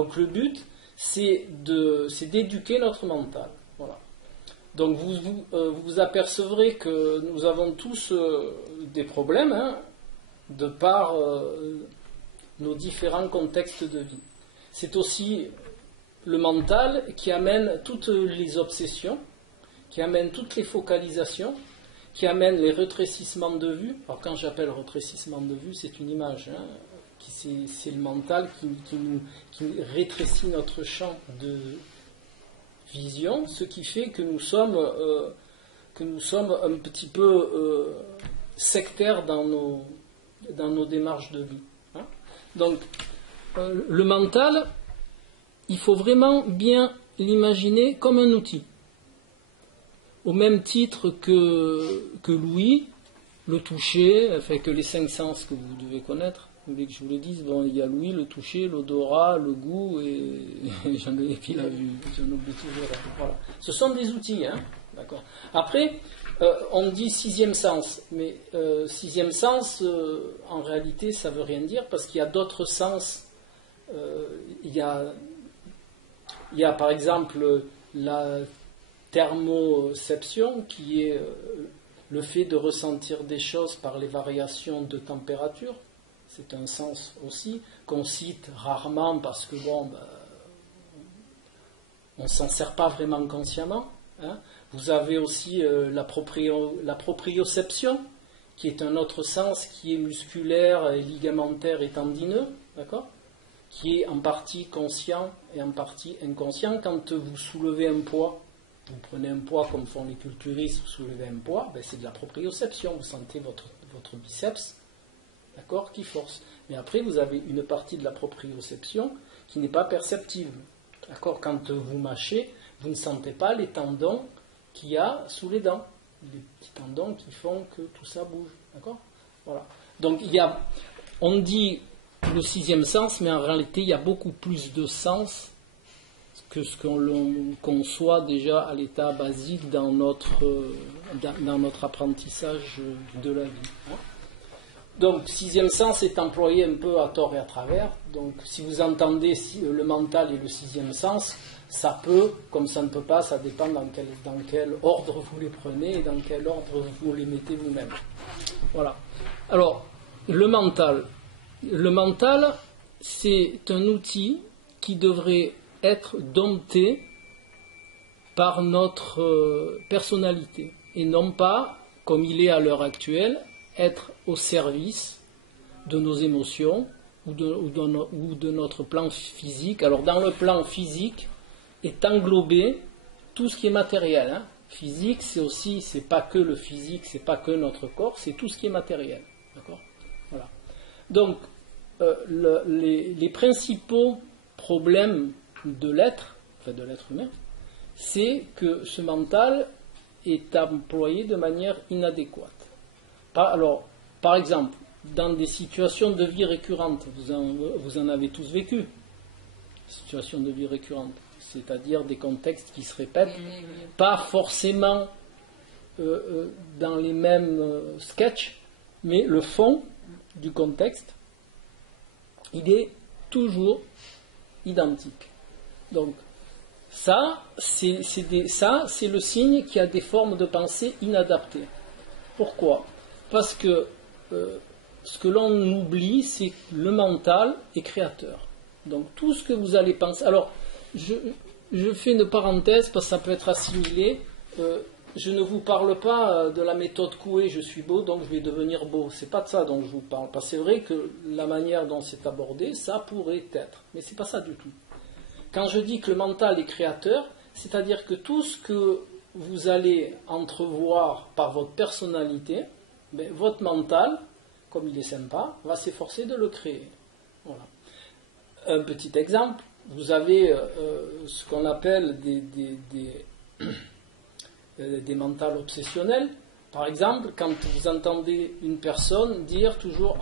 Donc le but, c'est d'éduquer notre mental. Voilà. Donc vous apercevrez que nous avons tous des problèmes, hein, de par nos différents contextes de vie. C'est aussi le mental qui amène toutes les obsessions, qui amène toutes les focalisations, qui amène les rétrécissements de vue. Alors quand j'appelle rétrécissement de vue, c'est une image, hein, c'est le mental qui rétrécit notre champ de vision, ce qui fait que nous sommes un petit peu sectaires dans nos démarches de vie. Hein. Donc le mental, il faut vraiment bien l'imaginer comme un outil. Au même titre que l'ouïe, le toucher, enfin que les 5 sens que vous devez connaître. Vous voulez que je vous le dise? Bon, il y a l'ouïe, le toucher, l'odorat, le goût et j'en ai puis la vue. J'en oublie toujours. Voilà. Ce sont des outils, hein. D'accord. Après, on dit 6e sens, mais 6e sens, en réalité, ça ne veut rien dire parce qu'il y a d'autres sens. Il y a par exemple la thermoception qui est le fait de ressentir des choses par les variations de température. C'est un sens aussi qu'on cite rarement parce que on ne s'en sert pas vraiment consciemment. Hein. Vous avez aussi la proprioception qui est un autre sens qui est musculaire, et ligamentaire et tendineux, d'accord, qui est en partie conscient et en partie inconscient. Quand vous soulevez un poids, vous prenez un poids comme font les culturistes, vous soulevez un poids, c'est de la proprioception, vous sentez votre biceps, d'accord, qui force. Mais après, vous avez une partie de la proprioception qui n'est pas perceptible. D'accord, quand vous mâchez, vous ne sentez pas les tendons qu'il y a sous les dents. Les petits tendons qui font que tout ça bouge. D'accord. Voilà. Donc, on dit le 6e sens, mais en réalité, il y a beaucoup plus de sens que ce qu'on conçoit déjà à l'état basique dans notre apprentissage de la vie. Hein. Donc, 6e sens est employé un peu à tort et à travers. Donc, si vous entendez le mental et le 6e sens, ça peut, comme ça ne peut pas, ça dépend dans quel ordre vous les prenez et dans quel ordre vous les mettez vous-même. Voilà. Alors, le mental, c'est un outil qui devrait être dompté par notre personnalité et non pas, comme il est à l'heure actuelle, être au service de nos émotions ou de notre plan physique. Alors dans le plan physique est englobé tout ce qui est matériel. Hein. Physique, c'est pas que le physique, c'est pas que notre corps, c'est tout ce qui est matériel. D'accord ? Voilà. Donc les principaux problèmes de l'être humain, c'est que ce mental est employé de manière inadéquate. Alors, par exemple, dans des situations de vie récurrentes, vous en avez tous vécu, situations de vie récurrentes, c'est-à-dire des contextes qui se répètent, pas forcément dans les mêmes sketchs, mais le fond du contexte, il est toujours identique. Donc, ça, c'est le signe qu'il y a des formes de pensée inadaptées. Pourquoi ? Parce que ce que l'on oublie, c'est que le mental est créateur. Donc tout ce que vous allez penser... Alors, je fais une parenthèse parce que ça peut être assimilé. Je ne vous parle pas de la méthode Coué, je suis beau, donc je vais devenir beau. C'est pas de ça dont je vous parle. Parce que c'est vrai que la manière dont c'est abordé, ça pourrait être. Mais c'est pas ça du tout. Quand je dis que le mental est créateur, c'est-à-dire que tout ce que vous allez entrevoir par votre personnalité, votre mental, comme il est sympa, va s'efforcer de le créer. Voilà. Un petit exemple, vous avez ce qu'on appelle des mentales obsessionnels. Par exemple, quand vous entendez une personne dire toujours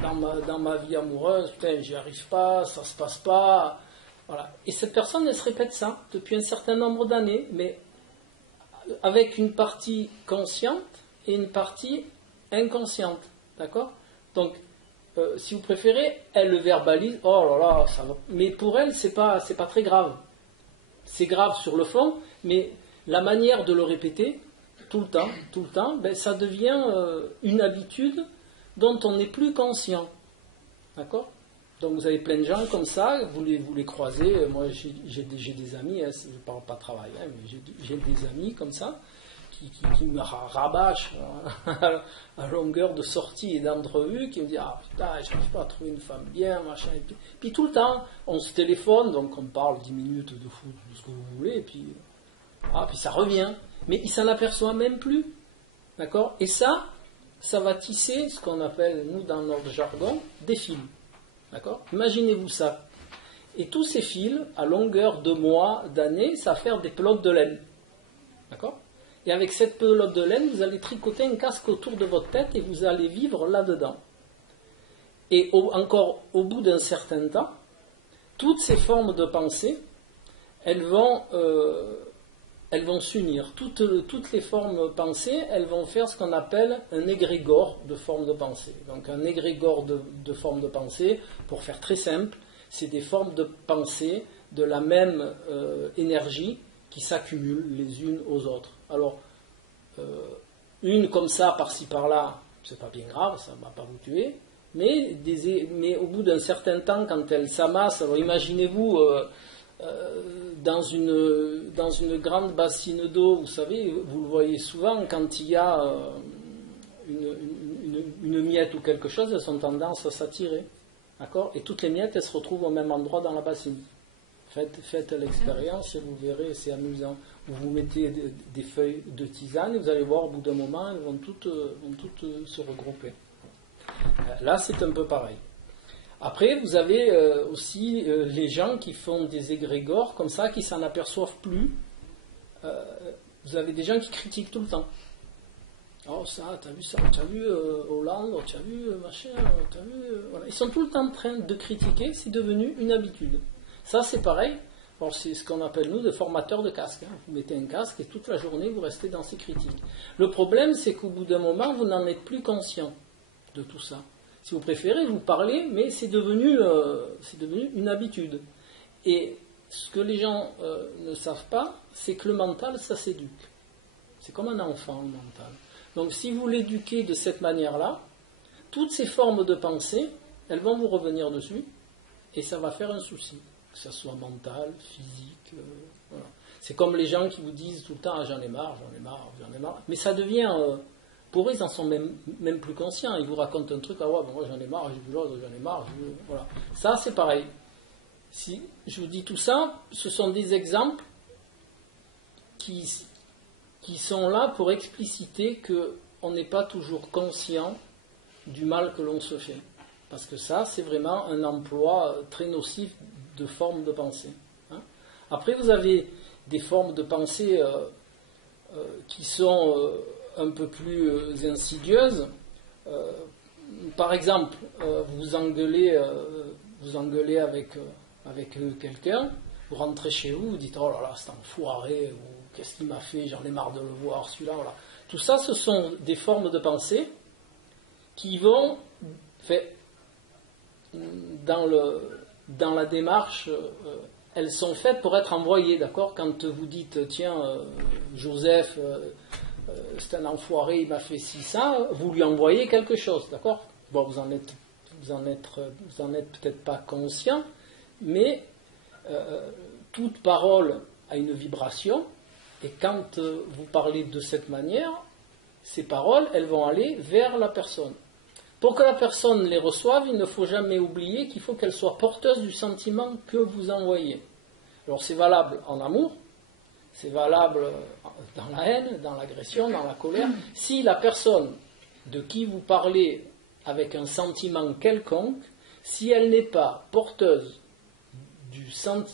dans ma vie amoureuse, putain, j'y arrive pas, ça se passe pas. Voilà. Et cette personne, elle se répète ça depuis un certain nombre d'années, mais avec une partie consciente et une partie inconsciente. D'accord ? Donc, si vous préférez, elle le verbalise, oh là là, ça va. Mais pour elle, c'est pas très grave. C'est grave sur le fond, mais la manière de le répéter, tout le temps, ben, ça devient une habitude dont on n'est plus conscient. D'accord ? Donc vous avez plein de gens comme ça, vous les croisez. Moi j'ai des amis, hein, je ne parle pas de travail, hein, mais j'ai des amis comme ça qui me rabâchent à longueur de sortie et d'entrevue, qui me disent ah putain, je n'arrive pas à trouver une femme bien, machin. Et puis tout le temps, on se téléphone, donc on parle 10 minutes de foot, de ce que vous voulez, et puis ça revient. Mais il s'en aperçoit même plus. D'accord ? Et ça va tisser ce qu'on appelle, nous, dans notre jargon, des fils. D'accord ? Imaginez-vous ça. Et tous ces fils, à longueur de mois, d'années, ça va faire des pelotes de laine. D'accord ? Et avec cette pelote de laine, vous allez tricoter un casque autour de votre tête et vous allez vivre là-dedans. Et encore au bout d'un certain temps, toutes ces formes de pensée, elles vont s'unir. Toutes les formes pensées, elles vont faire ce qu'on appelle un égrégore de formes de pensée. Donc un égrégore de formes de pensée, pour faire très simple, c'est des formes de pensée de la même énergie qui s'accumulent les unes aux autres. Alors, une comme ça, par-ci par-là, c'est pas bien grave, ça ne va pas vous tuer, mais au bout d'un certain temps, quand elles s'amassent, alors imaginez-vous dans une grande bassine d'eau, vous savez, vous le voyez souvent, quand il y a une miette ou quelque chose, elles ont tendance à s'attirer. D'accord ? Et toutes les miettes, elles se retrouvent au même endroit dans la bassine. Faites l'expérience et vous verrez, c'est amusant. Vous mettez des feuilles de tisane et vous allez voir, au bout d'un moment, elles vont toutes se regrouper. Là, c'est un peu pareil. Après, vous avez aussi les gens qui font des égrégores comme ça, qui s'en aperçoivent plus. Vous avez des gens qui critiquent tout le temps. Oh ça, t'as vu ça, t'as vu Hollande, t'as vu machin, t'as vu... Voilà. Ils sont tout le temps en train de critiquer, c'est devenu une habitude. Ça, c'est pareil. Alors, c'est ce qu'on appelle, nous, des formateurs de casque. Hein. Vous mettez un casque et toute la journée, vous restez dans ces critiques. Le problème, c'est qu'au bout d'un moment, vous n'en êtes plus conscient de tout ça. Si vous préférez, vous parlez, mais c'est devenu une habitude. Et ce que les gens ne savent pas, c'est que le mental, ça s'éduque. C'est comme un enfant, le mental. Donc, si vous l'éduquez de cette manière-là, toutes ces formes de pensée, elles vont vous revenir dessus, et ça va faire un souci. Que ce soit mental, physique, voilà. C'est comme les gens qui vous disent tout le temps ah, j'en ai marre. Mais ça devient, pour eux, ils n'en sont même plus conscients. Ils vous racontent un truc, ah ouais, ben moi j'en ai marre, j'ai vu l'autre, j'en ai marre, voilà. Ça, c'est pareil. Si je vous dis tout ça, ce sont des exemples qui sont là pour expliciter qu'on n'est pas toujours conscient du mal que l'on se fait. Parce que ça, c'est vraiment un emploi très nocif de formes de pensée. Hein. Après, vous avez des formes de pensée qui sont un peu plus insidieuses. Par exemple, vous engueulez avec quelqu'un, vous rentrez chez vous, vous dites oh là là, c'est enfoiré, ou qu'est-ce qu'il m'a fait, j'en ai marre de le voir, celui-là, voilà. Tout ça, ce sont des formes de pensée qui vont dans la démarche, elles sont faites pour être envoyées, d'accord ? Quand vous dites, tiens, Joseph, c'est un enfoiré, il m'a fait ci, ça, vous lui envoyez quelque chose, d'accord ? Bon, vous en êtes peut-être pas conscient, mais toute parole a une vibration, et quand vous parlez de cette manière, ces paroles, elles vont aller vers la personne. Pour que la personne les reçoive, il ne faut jamais oublier qu'il faut qu'elle soit porteuse du sentiment que vous envoyez. Alors c'est valable en amour, c'est valable dans la haine, dans l'agression, dans la colère. Si la personne de qui vous parlez avec un sentiment quelconque, si elle n'est pas porteuse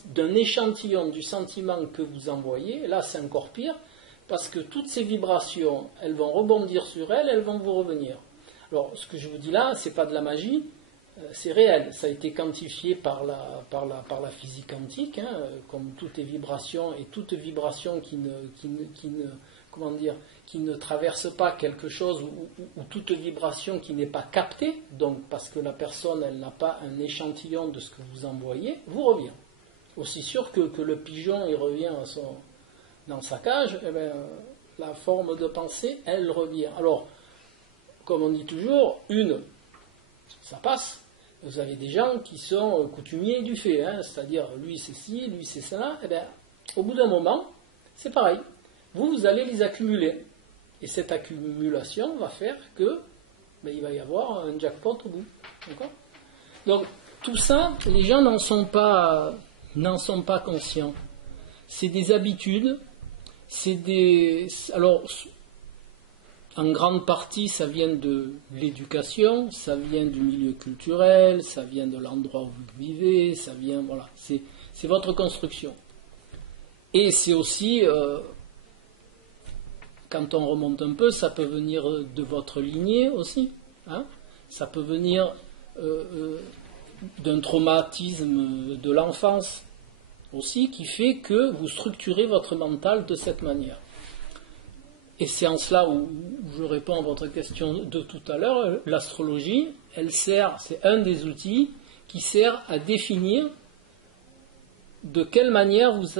d'un échantillon du sentiment que vous envoyez, là c'est encore pire, parce que toutes ces vibrations, elles vont rebondir sur elles, elles vont vous revenir. Alors, ce que je vous dis là, ce n'est pas de la magie, c'est réel. Ça a été quantifié par la physique quantique, hein, comme toutes les vibrations, et toute vibration qui ne comment dire, qui ne traverse pas quelque chose ou toute vibration qui n'est pas captée, donc parce que la personne elle n'a pas un échantillon de ce que vous envoyez, vous revient. Aussi sûr que le pigeon il revient dans sa cage, eh bien, la forme de pensée elle revient. Alors, comme on dit toujours, ça passe. Vous avez des gens qui sont coutumiers du fait, hein, c'est-à-dire lui c'est ci, lui c'est ça, et bien, au bout d'un moment, c'est pareil. Vous allez les accumuler. Et cette accumulation va faire que il va y avoir un jackpot au bout. D'accord ? Donc, tout ça, les gens n'en sont pas conscients. C'est des habitudes, alors, en grande partie, ça vient de l'éducation, ça vient du milieu culturel, ça vient de l'endroit où vous vivez, ça vient, voilà, c'est votre construction. Et c'est aussi, quand on remonte un peu, ça peut venir de votre lignée aussi, hein, ça peut venir d'un traumatisme de l'enfance aussi, qui fait que vous structurez votre mental de cette manière. Et c'est en cela où je réponds à votre question de tout à l'heure. L'astrologie, c'est un des outils qui sert à définir de quelle manière vous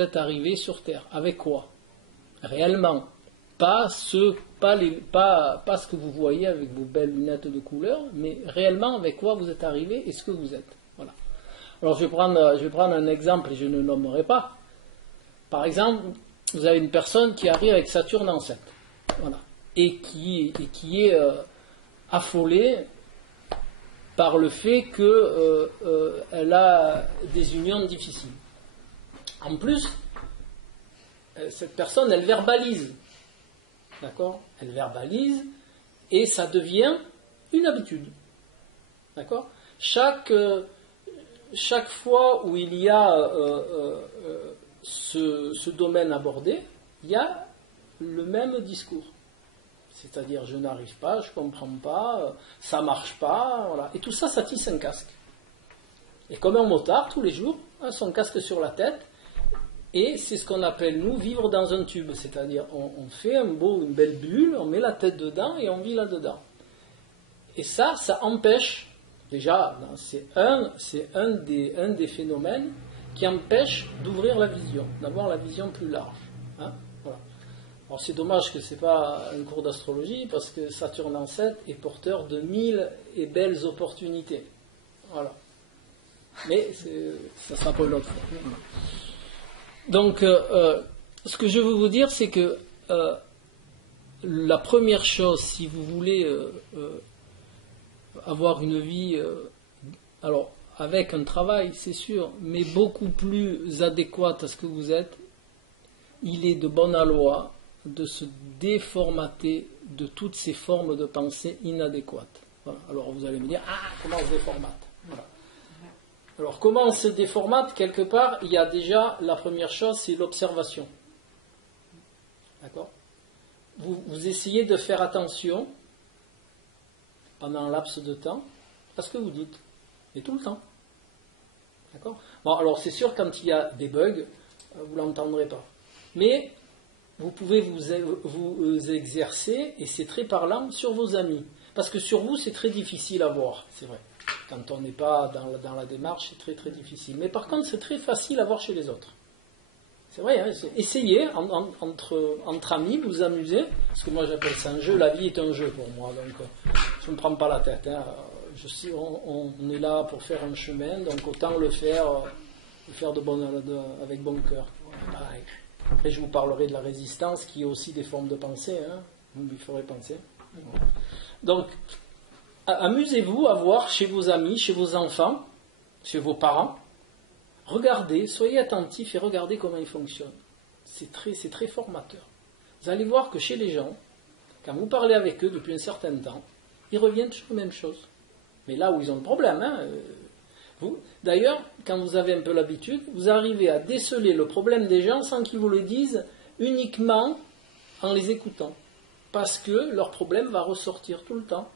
êtes arrivé sur Terre. Avec quoi ? Réellement. Pas ce que vous voyez avec vos belles lunettes de couleur, mais réellement avec quoi vous êtes arrivé et ce que vous êtes. Voilà. Alors je vais prendre un exemple et je ne nommerai pas. Par exemple, vous avez une personne qui arrive avec Saturne en 7, voilà, et qui est affolée par le fait qu'elle a des unions difficiles. En plus, cette personne, elle verbalise, d'accord ? Elle verbalise et ça devient une habitude, d'accord ? Chaque fois où il y a ce domaine abordé, il y a le même discours. C'est-à-dire, je n'arrive pas, je ne comprends pas, ça ne marche pas, voilà. Et tout ça, ça tisse un casque. Et comme un motard, tous les jours, son casque sur la tête, et c'est ce qu'on appelle, nous, vivre dans un tube. C'est-à-dire, on fait une belle bulle, on met la tête dedans et on vit là-dedans. Et ça empêche, déjà, c'est un des phénomènes qui empêche d'ouvrir la vision, d'avoir la vision plus large. Hein, voilà. Alors c'est dommage que ce n'est pas un cours d'astrologie, parce que Saturne en 7 est porteur de 1000 et belles opportunités. Voilà. Mais ça sera pas une autre fois. Donc, ce que je veux vous dire, c'est que la première chose, si vous voulez avoir une vie, alors avec un travail, c'est sûr, mais beaucoup plus adéquate à ce que vous êtes, il est de bonne loi de se déformater de toutes ces formes de pensée inadéquates. Voilà. Alors vous allez me dire, comment on se déformate ? Voilà. Alors comment on se déformate ? Quelque part, il y a déjà, la première chose, c'est l'observation. D'accord ? Vous essayez de faire attention, pendant un laps de temps, à ce que vous dites. Et tout le temps. D'accord ? Bon, alors c'est sûr, quand il y a des bugs, vous ne l'entendrez pas. Mais vous pouvez vous exercer, et c'est très parlant, sur vos amis. Parce que sur vous, c'est très difficile à voir, c'est vrai. Quand on n'est pas dans la démarche, c'est très très difficile. Mais par contre, c'est très facile à voir chez les autres. C'est vrai, hein, essayez, entre amis, vous amuser, parce que moi j'appelle ça un jeu, la vie est un jeu pour moi, donc je ne me prends pas la tête. Hein. On est là pour faire un chemin, donc autant le faire avec bon cœur. Pareil. Après, je vous parlerai de la résistance, qui est aussi des formes de pensée, hein. Vous lui ferez penser. Donc, amusez-vous à voir chez vos amis, chez vos enfants, chez vos parents. Regardez, soyez attentifs et regardez comment ils fonctionnent. C'est très formateur. Vous allez voir que chez les gens, quand vous parlez avec eux depuis un certain temps, ils reviennent toujours aux mêmes choses. Mais là où ils ont le problème, hein, d'ailleurs, quand vous avez un peu l'habitude, vous arrivez à déceler le problème des gens sans qu'ils vous le disent, uniquement en les écoutant. Parce que leur problème va ressortir tout le temps.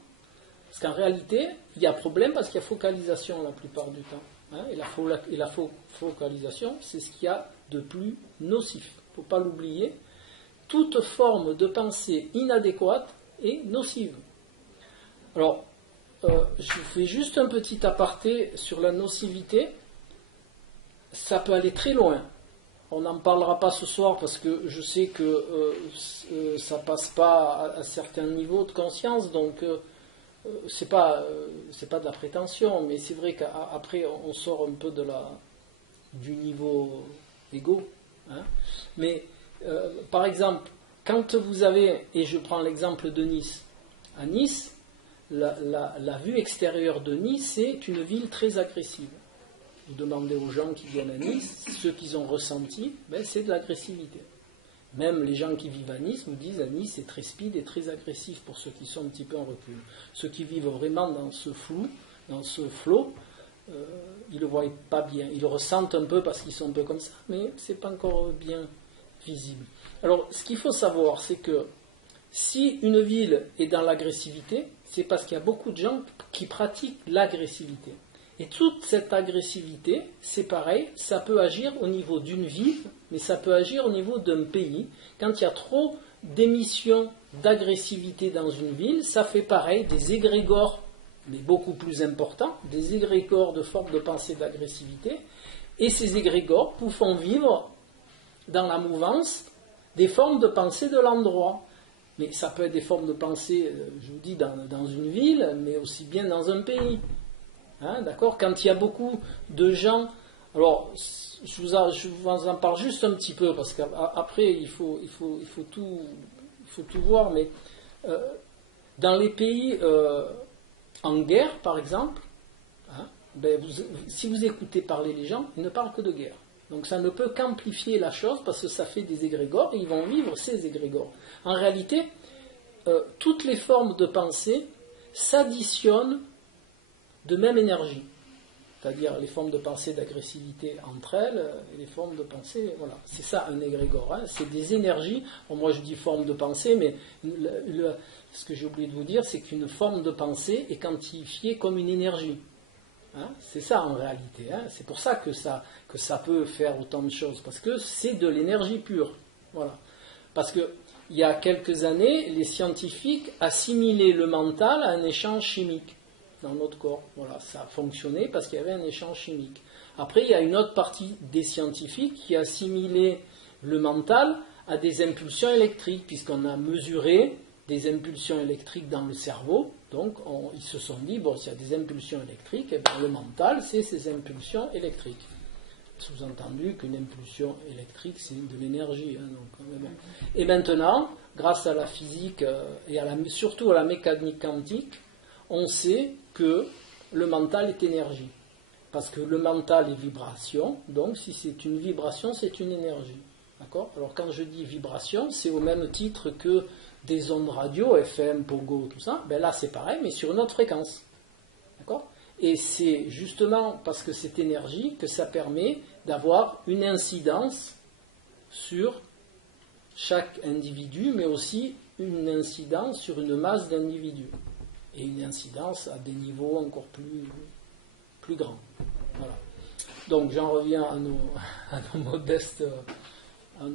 Parce qu'en réalité, il y a problème parce qu'il y a focalisation la plupart du temps. Hein, et la focalisation, c'est ce qu'il y a de plus nocif. Il ne faut pas l'oublier. toute forme de pensée inadéquate est nocive. Alors, je fais juste un petit aparté sur la nocivité. Ça peut aller très loin. On n'en parlera pas ce soir parce que je sais que ça passe pas à certains niveaux de conscience, donc c'est pas de la prétention, mais c'est vrai qu'après on sort un peu du niveau égo. Hein. Mais par exemple, quand vous avez, et je prends l'exemple de Nice, à Nice, la vue extérieure de Nice, c'est une ville très agressive. Vous demandez aux gens qui viennent à Nice, ceux qu'ils ont ressenti, c'est de l'agressivité. Même les gens qui vivent à Nice nous disent à Nice c'est très speed et très agressif pour ceux qui sont un petit peu en recul. Ceux qui vivent vraiment dans ce flou, dans ce flot, ils ne le voient pas bien. Ils le ressentent un peu parce qu'ils sont un peu comme ça, mais ce n'est pas encore bien visible. Alors, ce qu'il faut savoir, c'est que si une ville est dans l'agressivité, c'est parce qu'il y a beaucoup de gens qui pratiquent l'agressivité. Et toute cette agressivité, c'est pareil, ça peut agir au niveau d'une ville, mais ça peut agir au niveau d'un pays. Quand il y a trop d'émissions d'agressivité dans une ville, ça fait pareil, des égrégores, mais beaucoup plus importants, des égrégores de forme de pensée d'agressivité, et ces égrégores font vivre dans la mouvance des formes de pensée de l'endroit. Mais ça peut être des formes de pensée, je vous dis, dans une ville, mais aussi bien dans un pays. Hein, d'accord ? Quand il y a beaucoup de gens, alors je vous en parle juste un petit peu parce qu'après il faut tout voir, mais dans les pays en guerre par exemple, hein, si vous écoutez parler les gens, ils ne parlent que de guerre. Donc ça ne peut qu'amplifier la chose parce que ça fait des égrégores et ils vont vivre ces égrégores. En réalité, toutes les formes de pensée s'additionnent de même énergie, c'est-à-dire les formes de pensée d'agressivité entre elles et les formes de pensée, voilà, c'est ça un égrégore, hein, c'est des énergies. Bon, moi je dis forme de pensée, mais ce que j'ai oublié de vous dire, c'est qu'une forme de pensée est quantifiée comme une énergie. Hein, c'est ça en réalité, hein, c'est pour ça que ça peut faire autant de choses, parce que c'est de l'énergie pure, voilà. Parce que il y a quelques années, les scientifiques assimilaient le mental à un échange chimique dans notre corps. Voilà, ça a fonctionné parce qu'il y avait un échange chimique. Après, il y a une autre partie des scientifiques qui assimilait le mental à des impulsions électriques, puisqu'on a mesuré des impulsions électriques dans le cerveau. Donc, ils se sont dit, bon, s'il y a des impulsions électriques, eh bien, le mental, c'est ces impulsions électriques. Sous-entendu qu'une impulsion électrique, c'est de l'énergie. Hein, donc, bon. Et maintenant, grâce à la physique et surtout à la mécanique quantique, on sait que le mental est énergie. Parce que le mental est vibration, donc si c'est une vibration, c'est une énergie. D'accord ? Alors quand je dis vibration, c'est au même titre que des ondes radio, FM, Pogo, tout ça. Ben là c'est pareil, mais sur une autre fréquence. D'accord ? Et c'est justement parce que c'est énergie que ça permet d'avoir une incidence sur chaque individu, mais aussi une incidence sur une masse d'individus. Et une incidence à des niveaux encore plus grands. Voilà. Donc j'en reviens à nos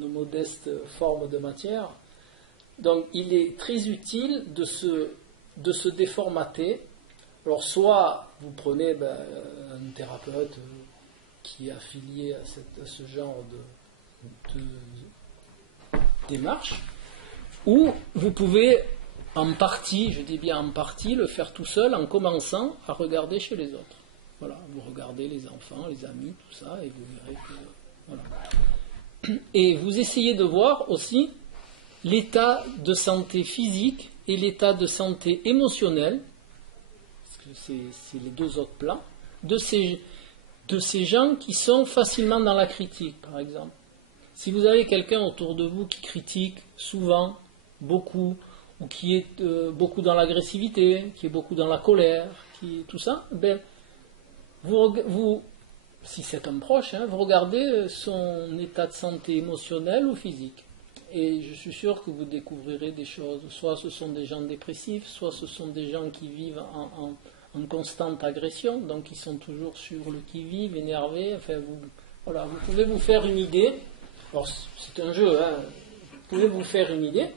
modestes formes de matière. Donc il est très utile de se déformater. Alors soit vous prenez un thérapeute qui est affilié à ce genre de démarche, ou vous pouvez en partie, je dis bien en partie, le faire tout seul en commençant à regarder chez les autres. Voilà, vous regardez les enfants, les amis, tout ça, et vous verrez que... Voilà. Et vous essayez de voir aussi l'état de santé physique et l'état de santé émotionnelle, parce que c'est les deux autres plans, de ces gens qui sont facilement dans la critique, par exemple. Si vous avez quelqu'un autour de vous qui critique souvent, beaucoup, ou qui est beaucoup dans l'agressivité, qui est beaucoup dans la colère, tout ça, vous, si c'est un proche, hein, vous regardez son état de santé émotionnel ou physique. Et je suis sûr que vous découvrirez des choses. Soit ce sont des gens dépressifs, soit ce sont des gens qui vivent en constante agression, donc ils sont toujours sur le qui-vive, énervés. Enfin, vous pouvez vous faire une idée. Alors, c'est un jeu, hein. pouvez vous faire une idée.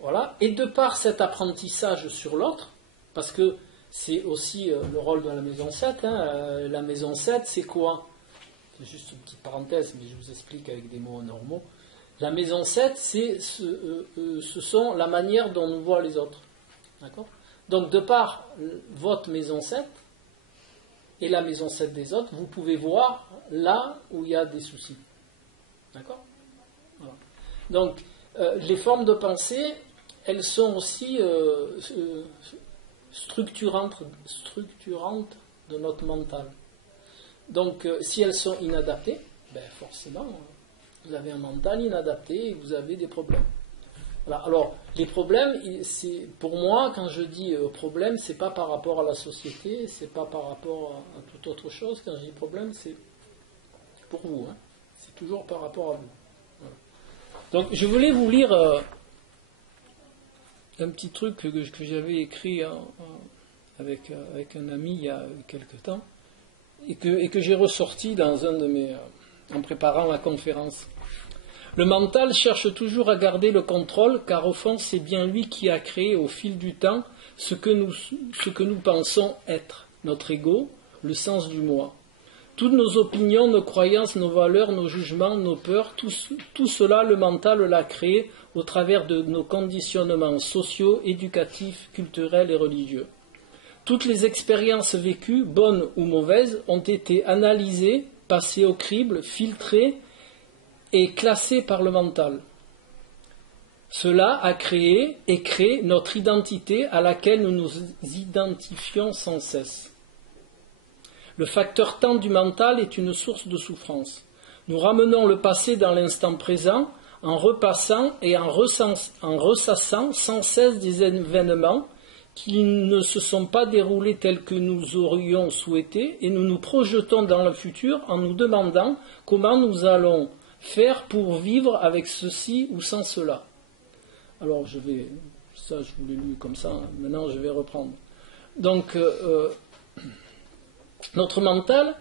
Voilà. Et de par cet apprentissage sur l'autre, parce que c'est aussi le rôle de la maison 7, hein, la maison 7, c'est quoi? C'est juste une petite parenthèse, mais je vous explique avec des mots normaux. La maison 7, ce sont la manière dont on voit les autres. D'accord? Donc, de par votre maison 7 et la maison 7 des autres, vous pouvez voir là où il y a des soucis. D'accord? Voilà. Donc, les formes de pensée, elles sont aussi structurantes de notre mental. Donc, si elles sont inadaptées, ben forcément, vous avez un mental inadapté et vous avez des problèmes. Voilà. Alors, les problèmes, c'est, pour moi, quand je dis problème, c'est pas par rapport à la société, c'est pas par rapport à toute autre chose. Quand je dis problème, c'est pour vous. Hein. C'est toujours par rapport à vous. Voilà. Donc, je voulais vous lire un petit truc que j'avais écrit avec un ami il y a quelque temps et que j'ai ressorti dans un de mes en préparant la conférence. Le mental cherche toujours à garder le contrôle, car au fond, c'est bien lui qui a créé au fil du temps ce que nous pensons être, notre ego, le sens du moi. Toutes nos opinions, nos croyances, nos valeurs, nos jugements, nos peurs, tout cela, le mental l'a créé au travers de nos conditionnements sociaux, éducatifs, culturels et religieux. Toutes les expériences vécues, bonnes ou mauvaises, ont été analysées, passées au crible, filtrées, et classé par le mental. Cela a créé et crée notre identité à laquelle nous nous identifions sans cesse. Le facteur temps du mental est une source de souffrance. Nous ramenons le passé dans l'instant présent en repassant et en ressassant sans cesse des événements qui ne se sont pas déroulés tels que nous aurions souhaité et nous nous projetons dans le futur en nous demandant comment nous allons faire pour vivre avec ceci ou sans cela. Alors je vous l'ai lu comme ça, hein. Maintenant je vais reprendre. Donc notre mental,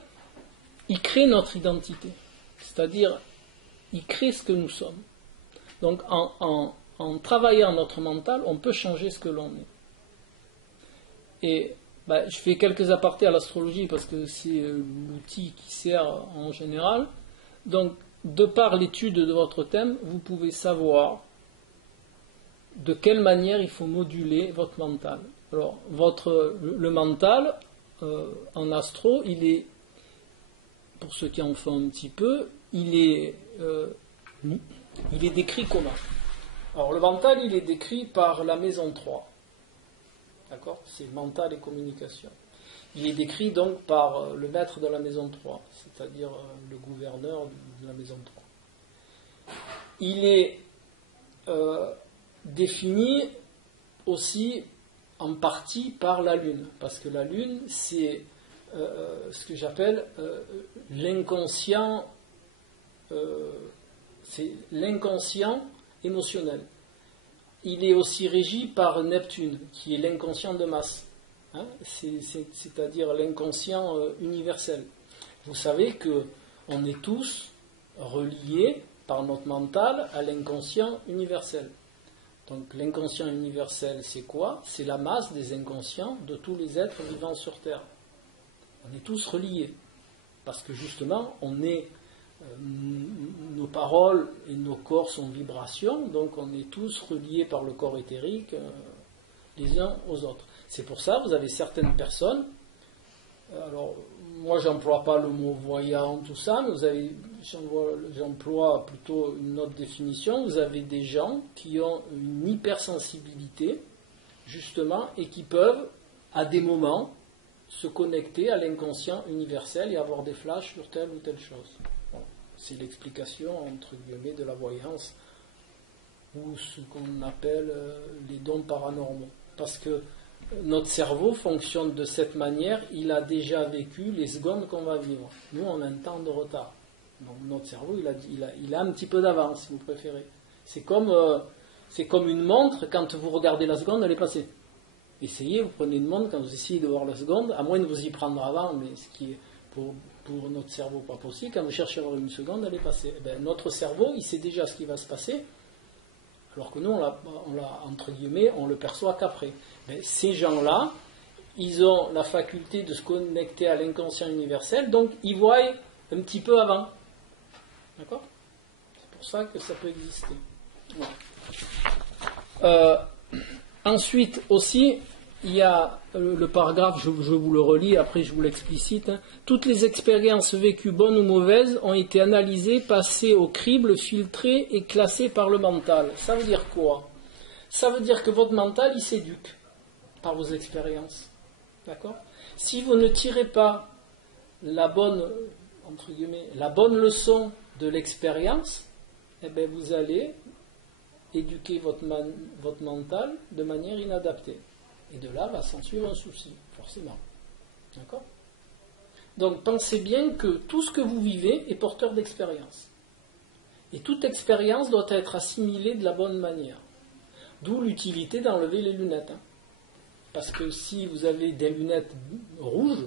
il crée notre identité, c'est-à-dire il crée ce que nous sommes. Donc en travaillant notre mental, on peut changer ce que l'on est. Et je fais quelques apartés à l'astrologie parce que c'est l'outil qui sert en général. Donc de par l'étude de votre thème, vous pouvez savoir de quelle manière il faut moduler votre mental. Alors, le mental, en astro, il est, pour ceux qui en font un petit peu, il est décrit comment? Alors, le mental, il est décrit par la maison 3. D'accord? C'est mental et communication. Il est décrit donc par le maître de la maison 3, c'est-à-dire le gouverneur de la maison 3. Il est défini aussi en partie par la Lune, parce que la Lune, c'est ce que j'appelle l'inconscient, c'est l'inconscient émotionnel. Il est aussi régi par Neptune, qui est l'inconscient de masse. Hein, c'est-à-dire l'inconscient universel. Vous savez qu'on est tous reliés par notre mental à l'inconscient universel. Donc l'inconscient universel, c'est quoi? C'est la masse des inconscients de tous les êtres vivants sur Terre. On est tous reliés. Parce que justement, nos paroles et nos corps sont vibrations, donc on est tous reliés par le corps éthérique les uns aux autres. C'est pour ça que vous avez certaines personnes, alors moi j'emploie pas le mot voyant, tout ça, mais j'emploie plutôt une autre définition. Vous avez des gens qui ont une hypersensibilité, justement, et qui peuvent, à des moments, se connecter à l'inconscient universel et avoir des flashs sur telle ou telle chose. Bon, c'est l'explication, entre guillemets, de la voyance, ou ce qu'on appelle les dons paranormaux. Parce que notre cerveau fonctionne de cette manière, il a déjà vécu les secondes qu'on va vivre. Nous, on a un temps de retard. Donc notre cerveau, il a un petit peu d'avance, si vous préférez. C'est comme une montre, quand vous regardez la seconde, elle est passée. Essayez, vous prenez une montre, quand vous essayez de voir la seconde, à moins de vous y prendre avant, mais ce qui est pour notre cerveau pas possible, quand vous cherchez à voir une seconde, elle est passée. Eh bien, notre cerveau, il sait déjà ce qui va se passer, Alors que nous, entre guillemets, on le perçoit qu'après. Mais ces gens-là, ils ont la faculté de se connecter à l'inconscient universel, donc ils voient un petit peu avant. D'accord? C'est pour ça que ça peut exister. Voilà. Ensuite aussi, il y a le paragraphe, je vous le relis, après je vous l'explicite. Toutes les expériences vécues, bonnes ou mauvaises, ont été analysées, passées au crible, filtrées et classées par le mental. Ça veut dire quoi? Ça veut dire que votre mental, il s'éduque par vos expériences. D'accord? Si vous ne tirez pas la bonne, entre guillemets, la bonne leçon de l'expérience, eh bien vous allez éduquer votre mental de manière inadaptée. Et de là va s'ensuivre un souci, forcément. D'accord? Donc pensez bien que tout ce que vous vivez est porteur d'expérience. Et toute expérience doit être assimilée de la bonne manière. D'où l'utilité d'enlever les lunettes. Parce que si vous avez des lunettes rouges,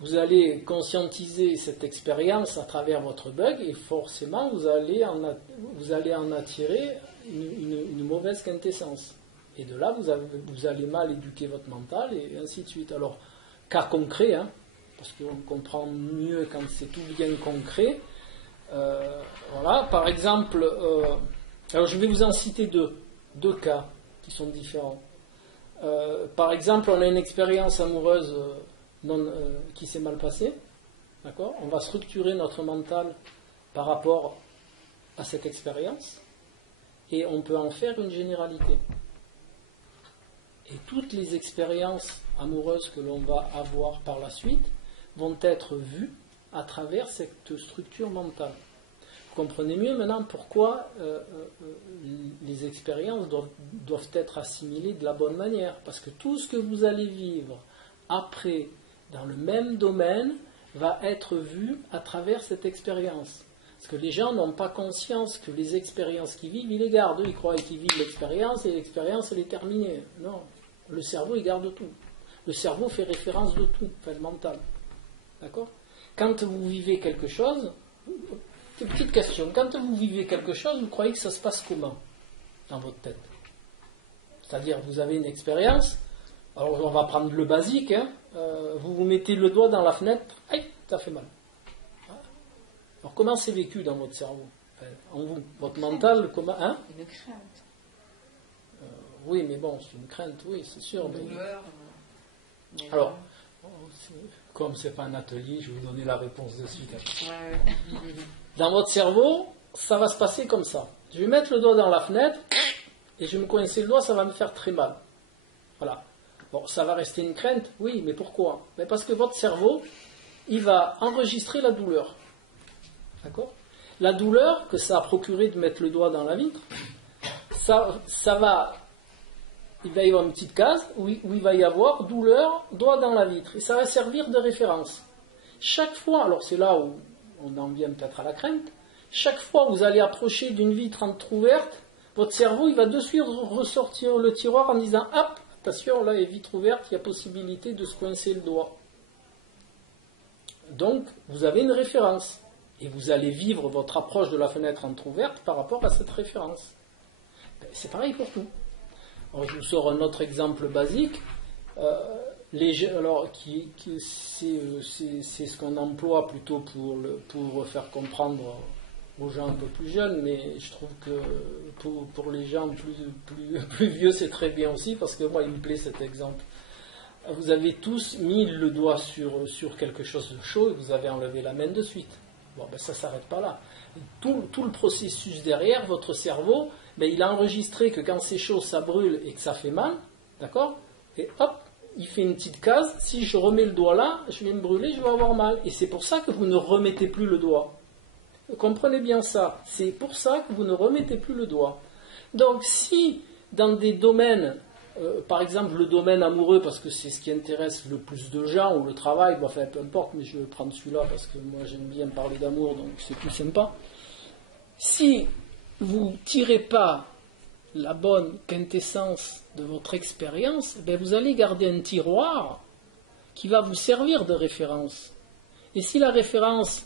vous allez conscientiser cette expérience à travers votre bug et forcément vous allez en attirer une mauvaise quintessence. Et de là, vous allez mal éduquer votre mental et ainsi de suite. Alors, cas concret, parce qu'on comprend mieux quand c'est tout bien concret. Voilà, par exemple, alors je vais vous en citer deux cas qui sont différents. Par exemple, on a une expérience amoureuse qui s'est mal passée. D'accord? On va structurer notre mental par rapport à cette expérience et on peut en faire une généralité. Et toutes les expériences amoureuses que l'on va avoir par la suite vont être vues à travers cette structure mentale. Vous comprenez mieux maintenant pourquoi les expériences doivent être assimilées de la bonne manière. Parce que tout ce que vous allez vivre après, dans le même domaine, va être vu à travers cette expérience. Parce que les gens n'ont pas conscience que les expériences qu'ils vivent, ils les gardent. Ils croient qu'ils vivent l'expérience et l'expérience, elle est terminée. Non. Le cerveau, il garde tout. Le cerveau fait référence de tout, enfin le mental. D'accord? Quand vous vivez quelque chose, petite question, quand vous vivez quelque chose, vous croyez que ça se passe comment dans votre tête? C'est-à-dire, vous avez une expérience, alors on va prendre le basique, vous vous mettez le doigt dans la fenêtre, aïe, ça fait mal. Alors comment c'est vécu dans votre cerveau? En vous, votre mental, comment... Une crainte. Oui, mais bon, c'est une crainte, oui, c'est sûr. Une douleur. Alors, comme c'est pas un atelier, je vais vous donner la réponse de suite. Ouais. Dans votre cerveau, ça va se passer comme ça. Je vais mettre le doigt dans la fenêtre et je vais me coincer le doigt, ça va me faire très mal. Voilà. Bon, ça va rester une crainte, oui, mais pourquoi? Mais parce que votre cerveau, il va enregistrer la douleur. D'accord? La douleur que ça a procuré de mettre le doigt dans la vitre, il va y avoir une petite case où il va y avoir douleur, doigt dans la vitre. Et ça va servir de référence. Chaque fois, alors c'est là où on en vient peut-être à la crainte, chaque fois que vous allez approcher d'une vitre entrouverte, votre cerveau il va de suite ressortir le tiroir en disant « Hop, attention, là, il y a vitre ouverte, il y a possibilité de se coincer le doigt. » Donc, vous avez une référence. Et vous allez vivre votre approche de la fenêtre entrouverte par rapport à cette référence. C'est pareil pour tout. Alors, je vous sors un autre exemple basique. Alors, c'est ce qu'on emploie plutôt pour faire comprendre aux gens un peu plus jeunes, mais je trouve que pour les gens plus vieux, c'est très bien aussi, parce que moi, il me plaît cet exemple. Vous avez tous mis le doigt sur quelque chose de chaud et vous avez enlevé la main de suite. Bon, ben ça ne s'arrête pas là. Tout le processus derrière, votre cerveau, ben, il a enregistré que quand c'est chaud, ça brûle et que ça fait mal, d'accord? Et hop, il fait une petite case, si je remets le doigt là, je vais me brûler, je vais avoir mal. Et c'est pour ça que vous ne remettez plus le doigt. Comprenez bien ça. C'est pour ça que vous ne remettez plus le doigt. Donc si, dans des domaines, par exemple le domaine amoureux, parce que c'est ce qui intéresse le plus de gens, ou le travail, bon, enfin peu importe, mais je vais prendre celui-là parce que moi j'aime bien parler d'amour, donc c'est plus sympa. Si vous ne tirez pas la bonne quintessence de votre expérience, ben vous allez garder un tiroir qui va vous servir de référence. Et si la référence,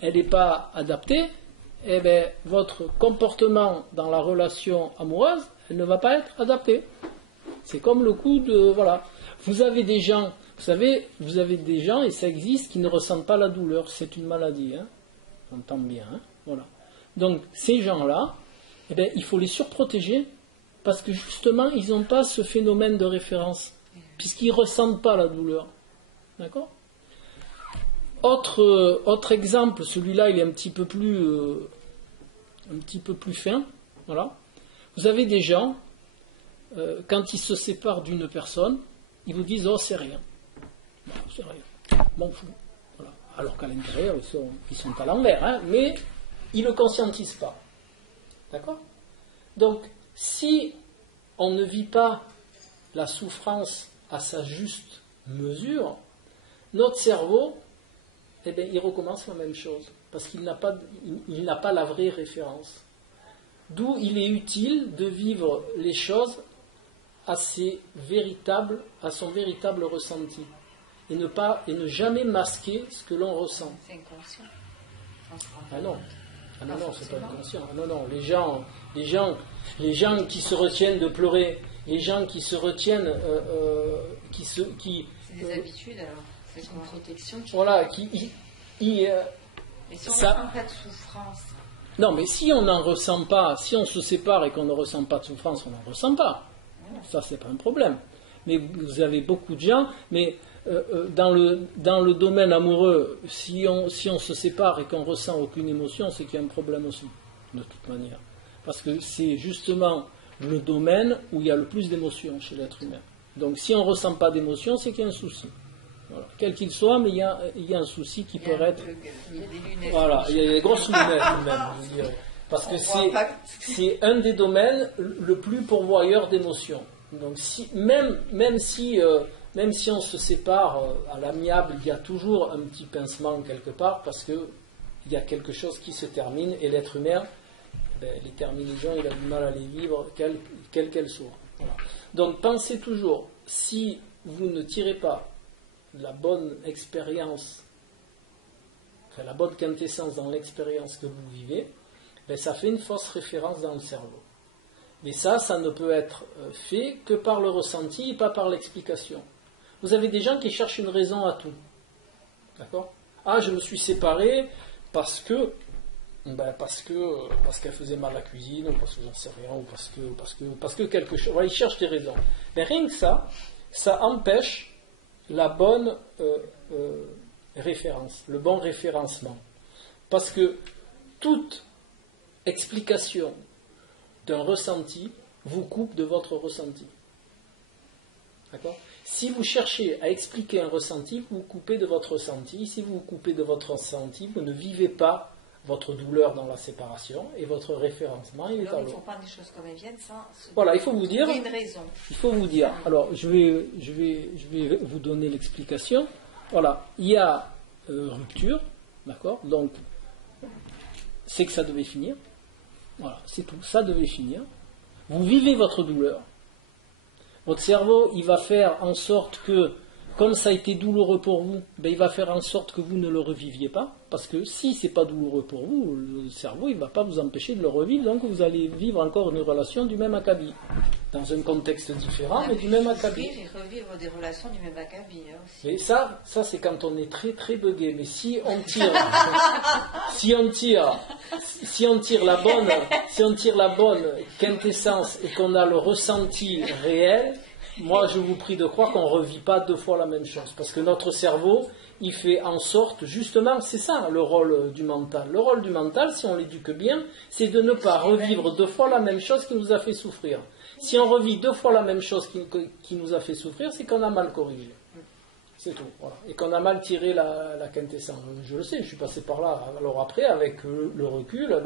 elle n'est pas adaptée, eh bien, votre comportement dans la relation amoureuse, elle ne va pas être adapté. C'est comme le coup de... Voilà. Vous avez des gens, vous savez, vous avez des gens, et ça existe, qui ne ressentent pas la douleur. C'est une maladie, hein. On entend bien, hein. Voilà. Donc, ces gens-là, eh bien, il faut les surprotéger, parce que justement, ils n'ont pas ce phénomène de référence, puisqu'ils ne ressentent pas la douleur. D'accord ? Autre exemple, celui-là, il est un petit peu plus fin. Voilà. Vous avez des gens, quand ils se séparent d'une personne, ils vous disent « Oh, c'est rien. Bon, c'est rien. M'en fous. » Voilà. Alors qu'à l'intérieur, ils sont à l'envers, hein, mais ils ne le conscientisent pas. D'accord ? Donc, si on ne vit pas la souffrance à sa juste mesure, notre cerveau, eh bien, il recommence la même chose, parce qu'il n'a pas la vraie référence. D'où il est utile de vivre les choses à son véritable ressenti, et ne jamais masquer ce que l'on ressent. C'est inconscient. Ah non, c'est pas inconscient. Ah non, les gens qui se retiennent de pleurer, les gens qui se retiennent, c'est des habitudes alors. C'est une protection. Voilà, mais si on ne ressent pas de souffrance. Non, mais si on n'en ressent pas, si on se sépare et qu'on ne ressent pas de souffrance, on n'en ressent pas. Ça, c'est pas un problème. Mais vous avez beaucoup de gens, mais dans le domaine amoureux, si on se sépare et qu'on ressent aucune émotion, c'est qu'il y a un problème aussi, de toute manière. Parce que c'est justement le domaine où il y a le plus d'émotions chez l'être humain. Donc si on ne ressent pas d'émotion, c'est qu'il y a un souci. Voilà. Quel qu'il soit, mais il y a un souci qui peut être... Il y a des lunettes. Voilà, il y a des grosses lunettes même, je dirais. Parce que c'est un des domaines le plus pourvoyeur d'émotions. Donc même si on se sépare à l'amiable, il y a toujours un petit pincement quelque part, parce qu'il y a quelque chose qui se termine, et l'être humain, les terminaisons, il a du mal à les vivre, quelles qu'elles soient. Voilà. Donc pensez toujours, si vous ne tirez pas la bonne expérience, enfin la bonne quintessence dans l'expérience que vous vivez, ça fait une fausse référence dans le cerveau. Mais ça ne peut être fait que par le ressenti et pas par l'explication. Vous avez des gens qui cherchent une raison à tout. D'accord ? Ah, je me suis séparé parce qu'elle faisait mal à la cuisine, ou parce que j'en sais rien, ou parce que quelque chose. Voilà, ils cherchent des raisons. Mais rien que ça empêche la bonne référence, le bon référencement. Parce que toute explication d'un ressenti vous coupe de votre ressenti. D'accord ? Si vous cherchez à expliquer un ressenti, vous vous coupez de votre ressenti. Si vous vous coupez de votre ressenti, vous ne vivez pas votre douleur dans la séparation, et votre référencement, il est à l'eau. Il ne faut pas des choses comme elles viennent sans... Voilà, il faut vous dire... Il y a une raison. Il faut vous dire... Alors, je vais vous donner l'explication. Voilà, il y a rupture, d'accord ? Donc, c'est que ça devait finir. Voilà, c'est tout. Ça devait finir. Vous vivez votre douleur. Votre cerveau, il va faire en sorte que, comme ça a été douloureux pour vous, il va faire en sorte que vous ne le reviviez pas. Parce que si ce n'est pas douloureux pour vous, le cerveau, il ne va pas vous empêcher de le revivre. Donc vous allez vivre encore une relation du même acabit. Dans un contexte différent, mais du même acabit. Et revivre des relations du même acabit. Et ça c'est quand on est très très buggé. Mais si on tire, si on tire la bonne quintessence et qu'on a le ressenti réel, moi je vous prie de croire qu'on ne revit pas deux fois la même chose. Parce que notre cerveau, il fait en sorte, justement, c'est ça le rôle du mental. Le rôle du mental, si on l'éduque bien, c'est de ne pas revivre deux fois la même chose qui nous a fait souffrir. Si on revit deux fois la même chose qui nous a fait souffrir, c'est qu'on a mal corrigé. C'est tout. Voilà. Et qu'on a mal tiré la quintessence. Je le sais, je suis passé par là. Alors après, avec le recul,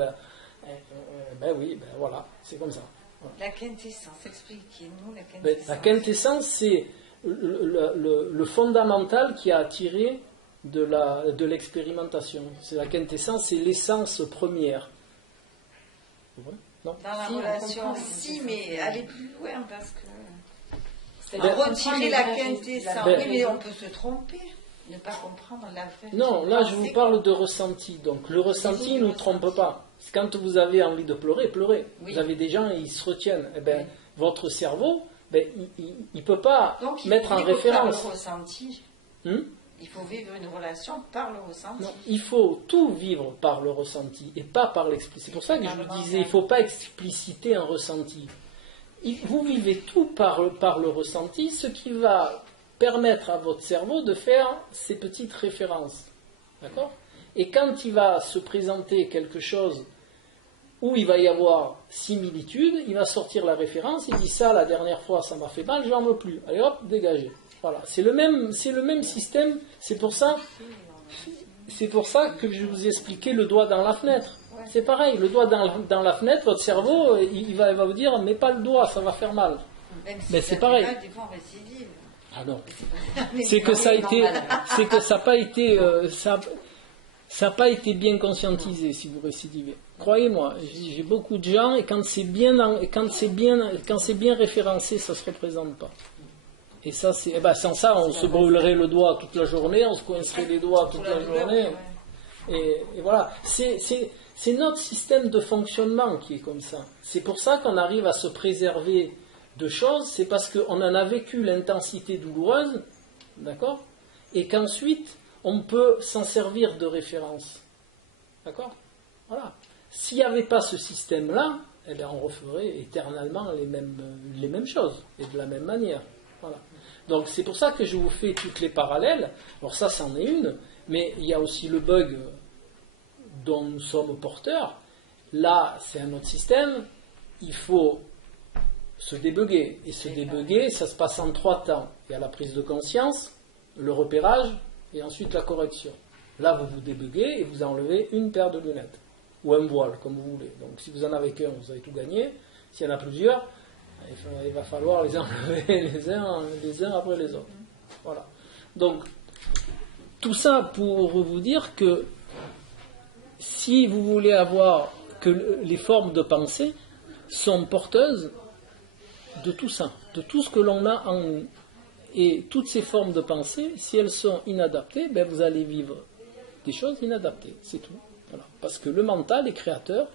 voilà, c'est comme ça. Voilà. La quintessence, expliquez-nous la quintessence. La quintessence, c'est le fondamental qui a attiré de l'expérimentation. C'est la quintessence, c'est l'essence première. Vous voyez ? Non. Dans la relation, si, mais aller plus loin, parce que... Ben, retirer la quintessence, oui, mais on peut se tromper. ne pas comprendre la fait. Non, là je vous parle de ressenti. Donc le ressenti ne nous trompe pas. Quand vous avez envie de pleurer, pleurez. Oui. Vous avez des gens, ils se retiennent. Eh ben, votre cerveau, il ne peut pas mettre en référence. Par le ressenti. Il faut vivre une relation par le ressenti. Non, il faut tout vivre par le ressenti et pas par l'explicité. C'est pour ça que je vous disais, il ne faut pas expliciter un ressenti. Vous vivez tout par le ressenti, ce qui va permettre à votre cerveau de faire ces petites références. D'accord ? Et quand il va se présenter quelque chose où il va y avoir similitude, il va sortir la référence, il dit ça la dernière fois ça m'a fait mal, j'en veux plus. Allez hop, dégagez. Voilà, c'est le même système, c'est pour ça que je vous ai expliqué le doigt dans la fenêtre. C'est pareil, le doigt dans la fenêtre, votre cerveau, il va vous dire, mais pas le doigt, ça va faire mal. Mais c'est pareil. Ah non. C'est que ça n'a pas été bien conscientisé si vous récidivez. Croyez-moi, j'ai beaucoup de gens et quand c'est bien référencé, ça se représente pas. Et ça, sans ça, on se brûlerait le doigt toute la journée, on se coincerait les doigts toute la journée. Et voilà. C'est notre système de fonctionnement qui est comme ça. C'est pour ça qu'on arrive à se préserver de choses, c'est parce qu'on en a vécu l'intensité douloureuse, d'accord ? Et qu'ensuite, on peut s'en servir de référence. D'accord ? Voilà. S'il n'y avait pas ce système-là, eh bien, on referait éternellement les mêmes choses, et de la même manière. Voilà. Donc c'est pour ça que je vous fais toutes les parallèles. Alors ça, c'en est une, mais il y a aussi le bug dont nous sommes porteurs. Là, c'est un autre système. Il faut se débugger. Et se débugger, ça se passe en 3 temps. Il y a la prise de conscience, le repérage, et ensuite la correction. Là, vous vous débuguez et vous enlevez une paire de lunettes. Ou un voile, comme vous voulez. Donc si vous en avez qu'un, vous avez tout gagné. S'il y en a plusieurs, il va falloir les enlever les uns après les autres. Voilà. Donc, tout ça pour vous dire que si vous voulez avoir que les formes de pensée sont porteuses de tout ça, de tout ce que l'on a en nous. Et toutes ces formes de pensée, si elles sont inadaptées, ben vous allez vivre des choses inadaptées, c'est tout. Voilà. Parce que le mental est créateur.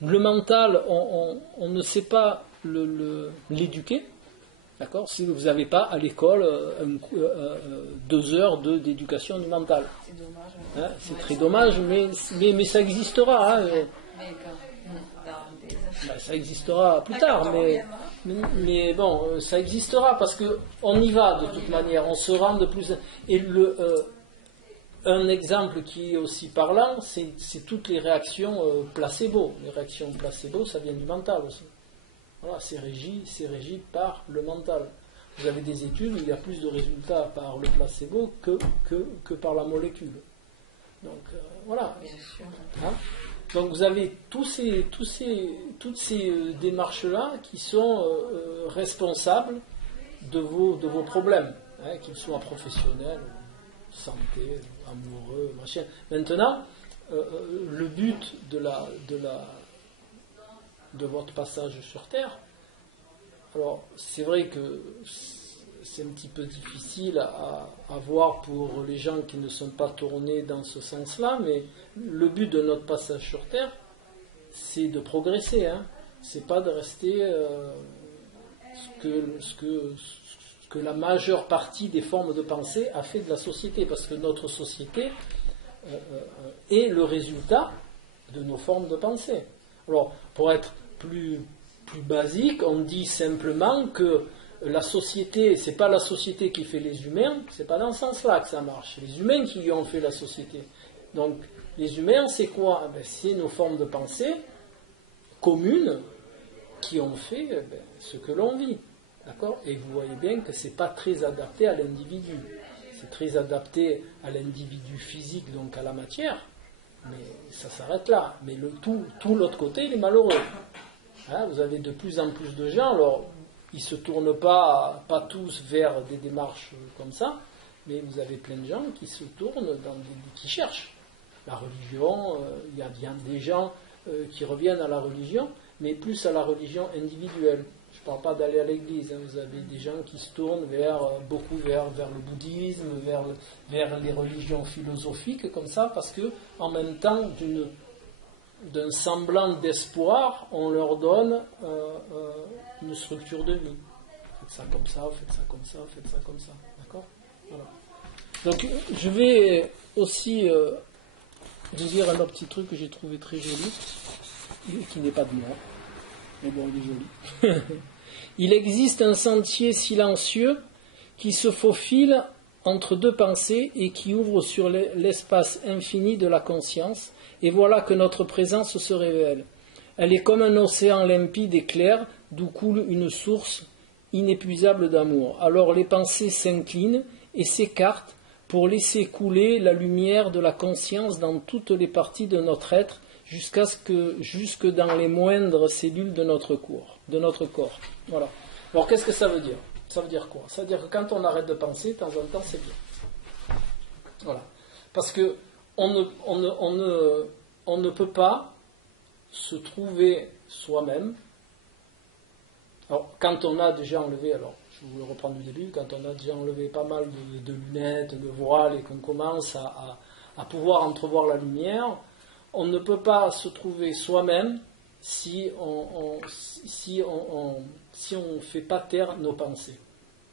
Le mental, on ne sait pas l'éduquer. D'accord ? Si vous n'avez pas à l'école 2 heures d'éducation du mental. C'est dommage. Hein, c'est très dommage, mais ça existera. Hein, ça existera plus tard, mais bon, ça existera parce qu'on y va de toute manière, on se rend de plus. Et un exemple qui est aussi parlant, c'est toutes les réactions placebo. Les réactions placebo, ça vient du mental aussi. Voilà, c'est régi par le mental. Vous avez des études où il y a plus de résultats par le placebo que par la molécule. Donc voilà. Hein? Donc vous avez toutes ces démarches-là qui sont responsables de vos problèmes, hein, qu'ils soient professionnels, santé, amoureux, machin. Maintenant, le but de votre passage sur Terre, alors c'est vrai que c'est un petit peu difficile à voir pour les gens qui ne sont pas tournés dans ce sens-là, mais le but de notre passage sur Terre, c'est de progresser, hein. C'est pas de rester ce que la majeure partie des formes de pensée a fait de la société, parce que notre société est le résultat de nos formes de pensée. Alors, pour être plus basique, on dit simplement que la société, c'est pas la société qui fait les humains, c'est pas dans ce sens-là que ça marche. C'est les humains qui lui ont fait la société. Donc, les humains, c'est quoi ? C'est nos formes de pensée communes qui ont fait ce que l'on vit. D'accord ? Et vous voyez bien que c'est pas très adapté à l'individu. C'est très adapté à l'individu physique, donc à la matière, mais ça s'arrête là. Mais tout l'autre côté, il est malheureux. Hein, vous avez de plus en plus de gens, alors ils ne se tournent pas tous vers des démarches comme ça, mais vous avez plein de gens qui se tournent qui cherchent la religion. Il y a des gens qui reviennent à la religion, mais plus à la religion individuelle. Je parle pas d'aller à l'église, hein, vous avez des gens qui se tournent beaucoup vers le bouddhisme, vers les religions philosophiques, comme ça, parce que en même temps, d'un semblant d'espoir, on leur donne une structure de vie. Faites ça comme ça, faites ça comme ça, faites ça comme ça. D'accord ? Voilà. Donc, je vais aussi vous dire un autre petit truc que j'ai trouvé très joli, qui n'est pas de moi. Mais bon, il est joli. Il existe un sentier silencieux qui se faufile entre deux pensées et qui ouvre sur l'espace infini de la conscience, et voilà que notre présence se révèle. Elle est comme un océan limpide et clair d'où coule une source inépuisable d'amour. Alors les pensées s'inclinent et s'écartent pour laisser couler la lumière de la conscience dans toutes les parties de notre être, jusque dans les moindres cellules de notre corps. Voilà. Alors qu'est-ce que ça veut dire ? Ça veut dire quoi ? Ça veut dire que quand on arrête de penser, de temps en temps, c'est bien. Voilà. Parce que on ne peut pas se trouver soi-même. Alors, quand on a déjà enlevé, alors je vais vous le reprendre du début, quand on a déjà enlevé pas mal de lunettes, de voiles, et qu'on commence à pouvoir entrevoir la lumière, on ne peut pas se trouver soi-même si on ne fait pas taire nos pensées.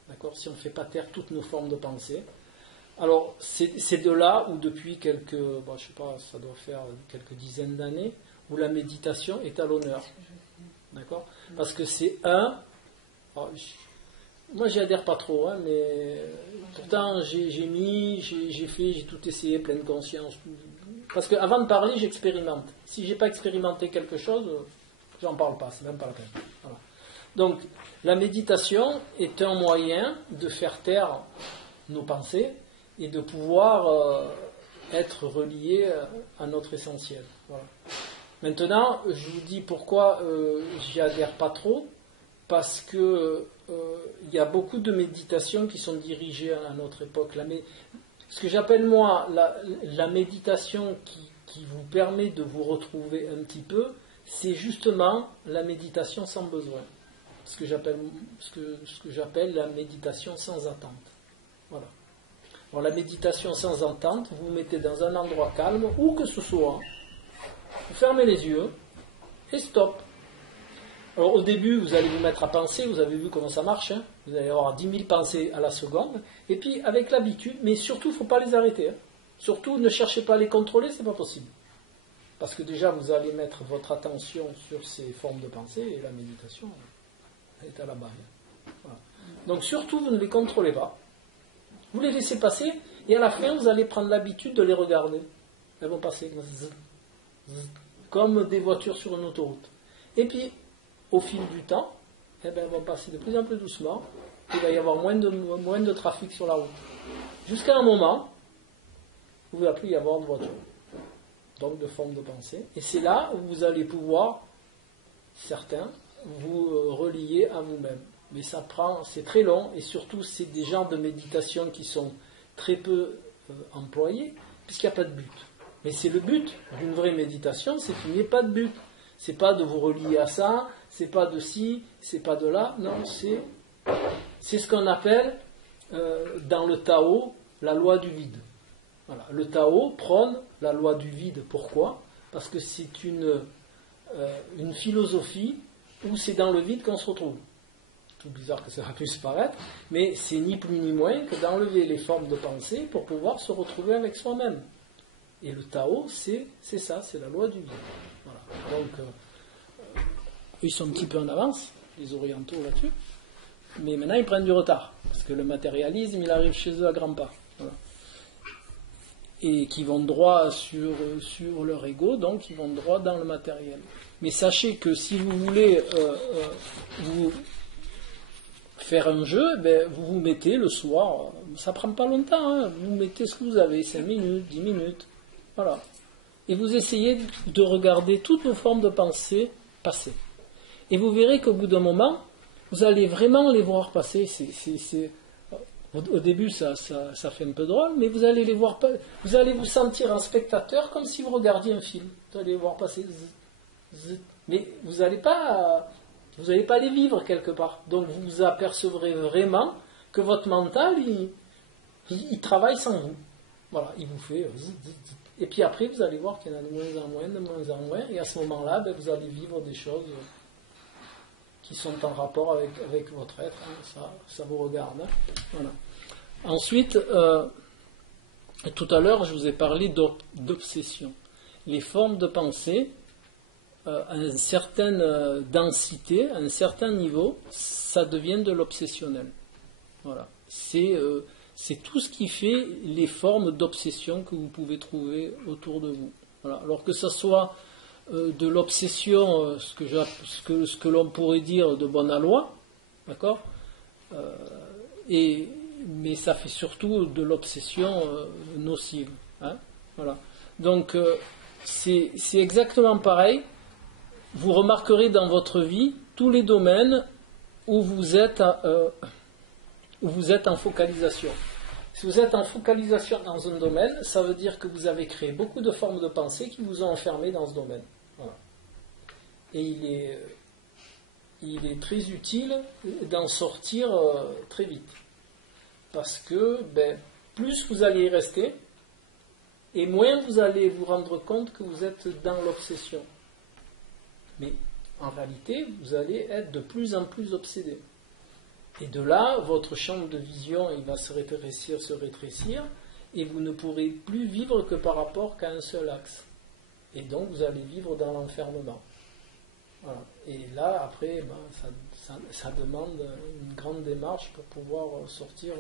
D'accord ? Si on ne fait pas taire toutes nos formes de pensée. Alors, c'est de là où depuis je sais pas, ça doit faire quelques dizaines d'années, où la méditation est à l'honneur. D'accord ? Parce que c'est moi j'y adhère pas trop, hein, mais pourtant j'ai tout essayé, pleine conscience. Parce qu'avant de parler, j'expérimente. Si j'ai pas expérimenté quelque chose, j'en parle pas, c'est même pas la peine. Voilà. Donc, la méditation est un moyen de faire taire nos pensées et de pouvoir être relié à notre essentiel. Voilà. Maintenant, je vous dis pourquoi j'y adhère pas trop, parce que il y a beaucoup de méditations qui sont dirigées à notre époque. Ce que j'appelle moi la méditation qui vous permet de vous retrouver un petit peu, c'est justement la méditation sans besoin. Ce que j'appelle la méditation sans attente. Voilà. Alors la méditation sans attente, vous vous mettez dans un endroit calme, où que ce soit, vous fermez les yeux et stop. Alors au début, vous allez vous mettre à penser, vous avez vu comment ça marche, hein, vous allez avoir 10 000 pensées à la seconde, et puis avec l'habitude, mais surtout, il ne faut pas les arrêter. Hein. Surtout, ne cherchez pas à les contrôler, ce n'est pas possible. Parce que déjà, vous allez mettre votre attention sur ces formes de pensée, et la méditation est à la base. Voilà. Donc surtout, vous ne les contrôlez pas. Vous les laissez passer, et à la fin, vous allez prendre l'habitude de les regarder. Elles vont passer comme des voitures sur une autoroute. Et puis, au fil du temps, elles vont passer de plus en plus doucement, il va y avoir moins de trafic sur la route. Jusqu'à un moment où il ne va plus y avoir de voitures. Donc de forme de pensée. Et c'est là où vous allez pouvoir, certains, vous relier à vous-même. Mais c'est très long, et surtout c'est des genres de méditation qui sont très peu employés, puisqu'il n'y a pas de but. Mais c'est le but d'une vraie méditation, c'est qu'il n'y ait pas de but. C'est pas de vous relier à ça, c'est pas de ci, c'est pas de là. Non, c'est ce qu'on appelle dans le Tao la loi du vide. Voilà. Le Tao prône la loi du vide. Pourquoi ? Parce que c'est une philosophie où c'est dans le vide qu'on se retrouve. Tout bizarre que ça puisse paraître, mais c'est ni plus ni moins que d'enlever les formes de pensée pour pouvoir se retrouver avec soi-même. Et le Tao, c'est ça, c'est la loi du vide. Voilà. Donc, ils sont un petit peu en avance, les orientaux là-dessus, mais maintenant ils prennent du retard, parce que le matérialisme, il arrive chez eux à grands pas. Voilà. Et qui vont droit sur leur ego, donc ils vont droit dans le matériel. Mais sachez que si vous voulez vous faire un jeu, vous vous mettez le soir, ça prend pas longtemps, hein, vous mettez ce que vous avez, 5 minutes, 10 minutes, voilà. Et vous essayez de regarder toutes vos formes de pensée passer. Et vous verrez qu'au bout d'un moment, vous allez vraiment les voir passer. Au début, ça fait un peu drôle, mais vous allez les voir passer. Vous allez vous sentir un spectateur comme si vous regardiez un film. Vous allez les voir passer. Mais vous n'allez pas Vous n'allez pas les vivre quelque part. Donc vous apercevrez vraiment que votre mental, il travaille sans vous. Voilà, il vous fait... Et puis après, vous allez voir qu'il y en a de moins en moins, de moins en moins. Et à ce moment-là, vous allez vivre des choses qui sont en rapport avec votre être. Hein. Ça vous regarde. Hein. Voilà. Ensuite, tout à l'heure, je vous ai parlé d'obsession. Les formes de pensée, à une certaine densité, à un certain niveau, ça devient de l'obsessionnel. Voilà. C'est tout ce qui fait les formes d'obsession que vous pouvez trouver autour de vous. Voilà. Alors que ce soit de l'obsession, ce que l'on pourrait dire de bonne aloi, d'accord, mais ça fait surtout de l'obsession nocive. Hein, voilà. Donc c'est exactement pareil. Vous remarquerez dans votre vie tous les domaines où vous êtes en focalisation. Si vous êtes en focalisation dans un domaine, ça veut dire que vous avez créé beaucoup de formes de pensée qui vous ont enfermé dans ce domaine. Voilà. Et il est très utile d'en sortir très vite. Parce que plus vous allez y rester, et moins vous allez vous rendre compte que vous êtes dans l'obsession. Mais en réalité, vous allez être de plus en plus obsédé. Et de là, votre champ de vision, il va se rétrécir, et vous ne pourrez plus vivre que par rapport qu'à un seul axe. Et donc, vous allez vivre dans l'enfermement. Voilà. Et là, après, ça demande une grande démarche pour pouvoir sortir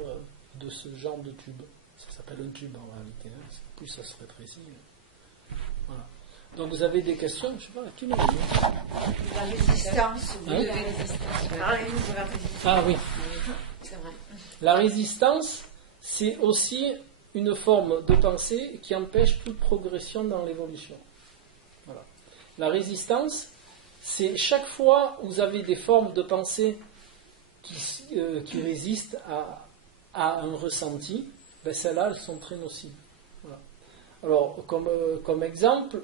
de ce genre de tube. Ça s'appelle un tube en réalité. Hein. Plus ça se rétrécit. Voilà. Donc vous avez des questions? Je ne sais pas, qui m'a dit? La résistance. Vous devez résistance. Parlez-nous de la résistance. Ah oui. C'est vrai. La résistance, c'est aussi une forme de pensée qui empêche toute progression dans l'évolution. Voilà. La résistance, c'est chaque fois où vous avez des formes de pensée qui résistent à un ressenti, celles-là, elles sont très nocives. Voilà. Alors, comme exemple,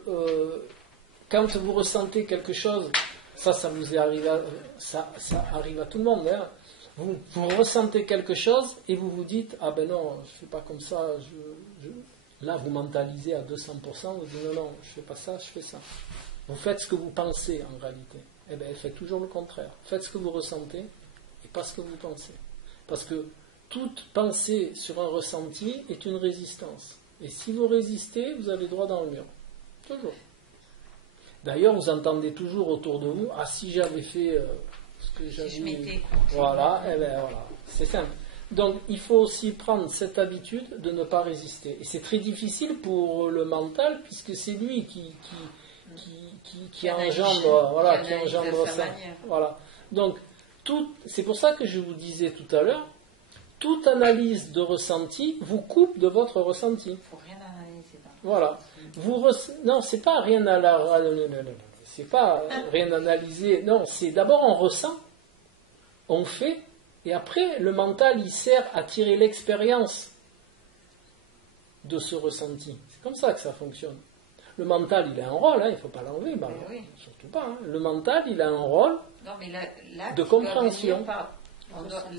quand vous ressentez quelque chose, ça vous est arrivé, ça arrive à tout le monde, hein. Vous ressentez quelque chose et vous vous dites, ah ben non, je ne fais pas comme ça, là vous mentalisez à 200%, vous dites non, je ne fais pas ça, je fais ça. Vous faites ce que vous pensez en réalité. Eh bien, faites toujours le contraire. Faites ce que vous ressentez et pas ce que vous pensez. Parce que toute pensée sur un ressenti est une résistance. Et si vous résistez, vous avez droit dans le mur. Toujours. D'ailleurs, vous entendez toujours autour de vous, ah si j'avais fait ce que j'avais... Si je m'étais... Voilà, et bien voilà, c'est simple. Donc, il faut aussi prendre cette habitude de ne pas résister. Et c'est très difficile pour le mental, puisque c'est lui qui engendre ça. Voilà. Donc, c'est pour ça que je vous disais tout à l'heure, toute analyse de ressenti vous coupe de votre ressenti. Il ne faut rien analyser. Voilà. Non, c'est pas rien à c'est pas rien analyser. Non, c'est d'abord on ressent, on fait, et après le mental il sert à tirer l'expérience de ce ressenti. C'est comme ça que ça fonctionne. Le mental, il a un rôle, hein, il ne faut pas l'enlever, oui. Surtout pas. Hein. Le mental, il a un rôle de compréhension.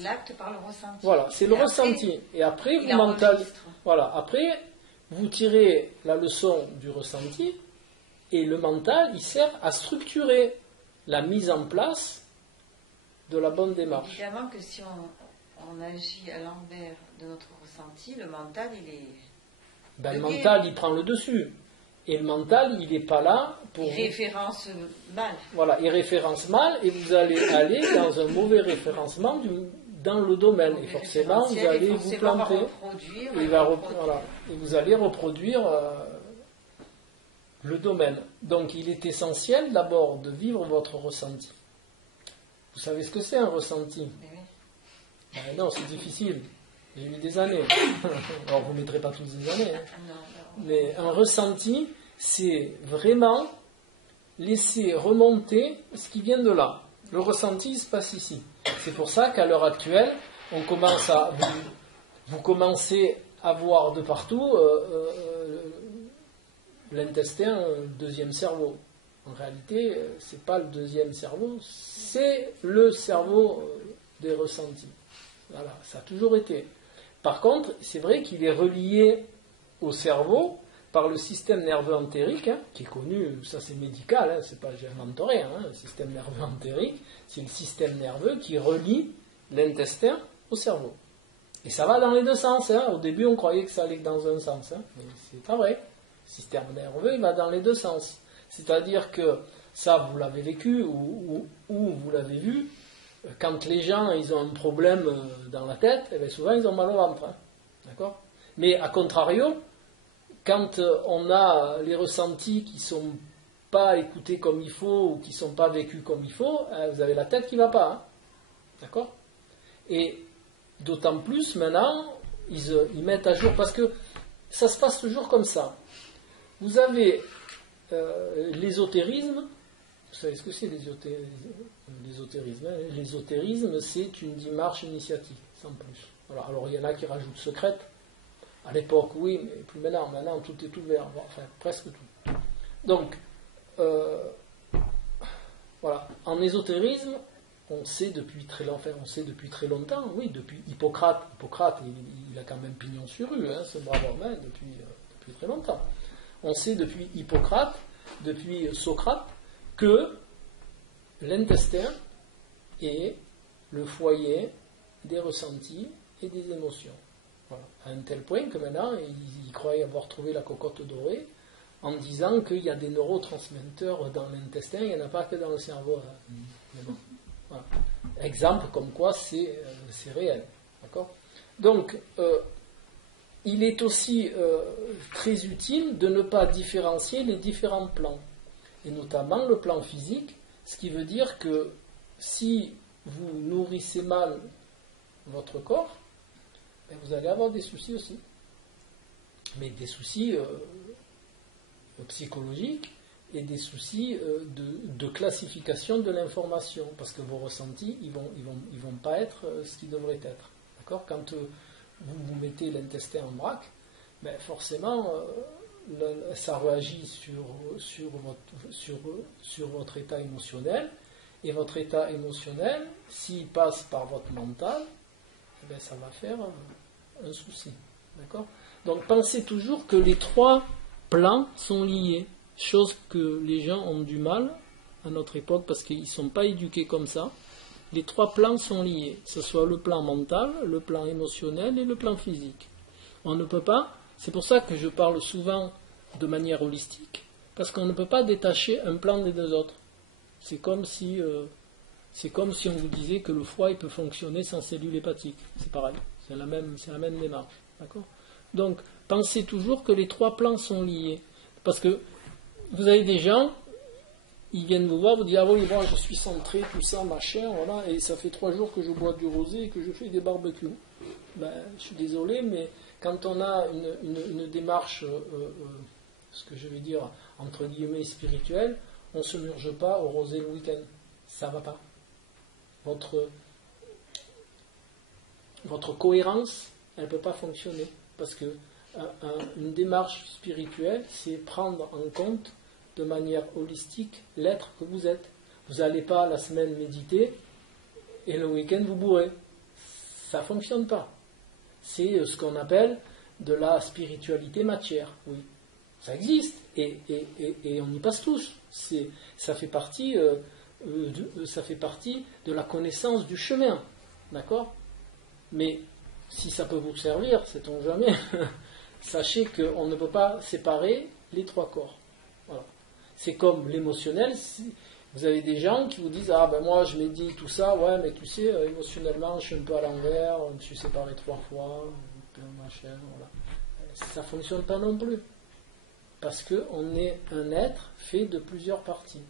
L'acte par le ressenti. Voilà, c'est le ressenti. Et après, le mental. Voilà, après, vous tirez la leçon du ressenti, et le mental, il sert à structurer la mise en place de la bonne démarche. Évidemment que si on agit à l'envers de notre ressenti, le mental, il est. Le mental, il prend le dessus. Et le mental, il n'est pas là pour... Il référence mal. Voilà, il référence mal et vous allez aller dans un mauvais référencement dans le domaine. Et forcément, vous allez vous planter. Et vous allez reproduire le domaine. Donc, il est essentiel d'abord de vivre votre ressenti. Vous savez ce que c'est un ressenti? Non, c'est difficile. J'ai mis des années. Alors, vous ne mettrez pas tous des années. Hein. Mais un ressenti, c'est vraiment laisser remonter ce qui vient de là. Le ressenti, il se passe ici. C'est pour ça qu'à l'heure actuelle, on commence vous commencez à voir de partout l'intestin, deuxième cerveau. En réalité, ce n'est pas le deuxième cerveau, c'est le cerveau des ressentis. Voilà, ça a toujours été. Par contre, c'est vrai qu'il est relié au cerveau par le système nerveux entérique, qui est connu, ça c'est médical, c'est pas j'invente rien, le système nerveux entérique, c'est le système nerveux qui relie l'intestin au cerveau. Et ça va dans les deux sens. Au début, on croyait que ça allait que dans un sens, mais c'est pas vrai. Le système nerveux, il va dans les deux sens. C'est-à-dire que ça, vous l'avez vécu ou vous l'avez vu. Quand les gens ils ont un problème dans la tête, eh bien souvent ils ont mal au ventre. D'accord ? Mais à contrario, quand on a les ressentis qui ne sont pas écoutés comme il faut ou qui ne sont pas vécus comme il faut, vous avez la tête qui ne va pas. D'accord ? Et d'autant plus maintenant, ils mettent à jour, parce que ça se passe toujours comme ça. Vous avez l'ésotérisme. Vous savez ce que c'est l'ésotérisme, l'ésotérisme, c'est une démarche initiatique, sans plus. Voilà. Alors il y en a qui rajoutent secrète. À l'époque, oui, mais plus maintenant. Maintenant, tout est ouvert. Enfin, presque tout. Donc, voilà. En ésotérisme, on sait depuis très longtemps, oui, depuis Hippocrate. Hippocrate, il a quand même pignon sur rue, ce brave homme, depuis très longtemps. On sait depuis Hippocrate, depuis Socrate, que l'intestin est le foyer des ressentis et des émotions. Voilà. À un tel point que maintenant, ils croyaient avoir trouvé la cocotte dorée en disant qu'il y a des neurotransmetteurs dans l'intestin, il n'y en a pas que dans le cerveau. Mais bon. Voilà. Exemple comme quoi c'est réel. D'accord ? Donc, il est aussi très utile de ne pas différencier les différents plans, et notamment le plan physique, ce qui veut dire que si vous nourrissez mal votre corps, vous allez avoir des soucis aussi. Mais des soucis psychologiques et des soucis de classification de l'information, parce que vos ressentis, ils vont pas être ce qu'ils devraient être. D'accord ? Quand vous mettez l'intestin en vrac, forcément, ça réagit sur votre état émotionnel, et votre état émotionnel, s'il passe par votre mental, ça va faire un souci. D'accord ? Donc pensez toujours que les trois plans sont liés, chose que les gens ont du mal à notre époque parce qu'ils ne sont pas éduqués comme ça. Les trois plans sont liés, que ce soit le plan mental, le plan émotionnel et le plan physique. On ne peut pas, c'est pour ça que je parle souvent de manière holistique, parce qu'on ne peut pas détacher un plan des deux autres. C'est comme si on vous disait que le foie il peut fonctionner sans cellules hépatiques. C'est pareil, c'est la même démarche. D'accord ? Donc, pensez toujours que les trois plans sont liés. Parce que vous avez des gens, ils viennent vous voir, vous disent « Ah oui, moi je suis centré, tout ça, machin, voilà, et ça fait 3 jours que je bois du rosé et que je fais des barbecues. » Je suis désolé, mais quand on a une démarche, ce que je vais dire, entre guillemets spirituelle, on ne se murge pas au rosé le week-end. Ça ne va pas. Votre cohérence, elle ne peut pas fonctionner. Parce que une démarche spirituelle, c'est prendre en compte de manière holistique l'être que vous êtes. Vous n'allez pas la semaine méditer et le week-end vous bourrez. Ça ne fonctionne pas. C'est ce qu'on appelle de la spiritualité matière. Oui, ça existe et on y passe tous. Ça fait partie de la connaissance du chemin. D'accord ? Mais si ça peut vous servir, sait-on jamais, sachez qu'on ne peut pas séparer les trois corps. Voilà. C'est comme l'émotionnel. Vous avez des gens qui vous disent « Ah ben moi je médite tout ça, ouais mais tu sais, émotionnellement je suis un peu à l'envers, je me suis séparé 3 fois, machin, voilà. » Ça ne fonctionne pas non plus. Parce qu'on est un être fait de plusieurs parties.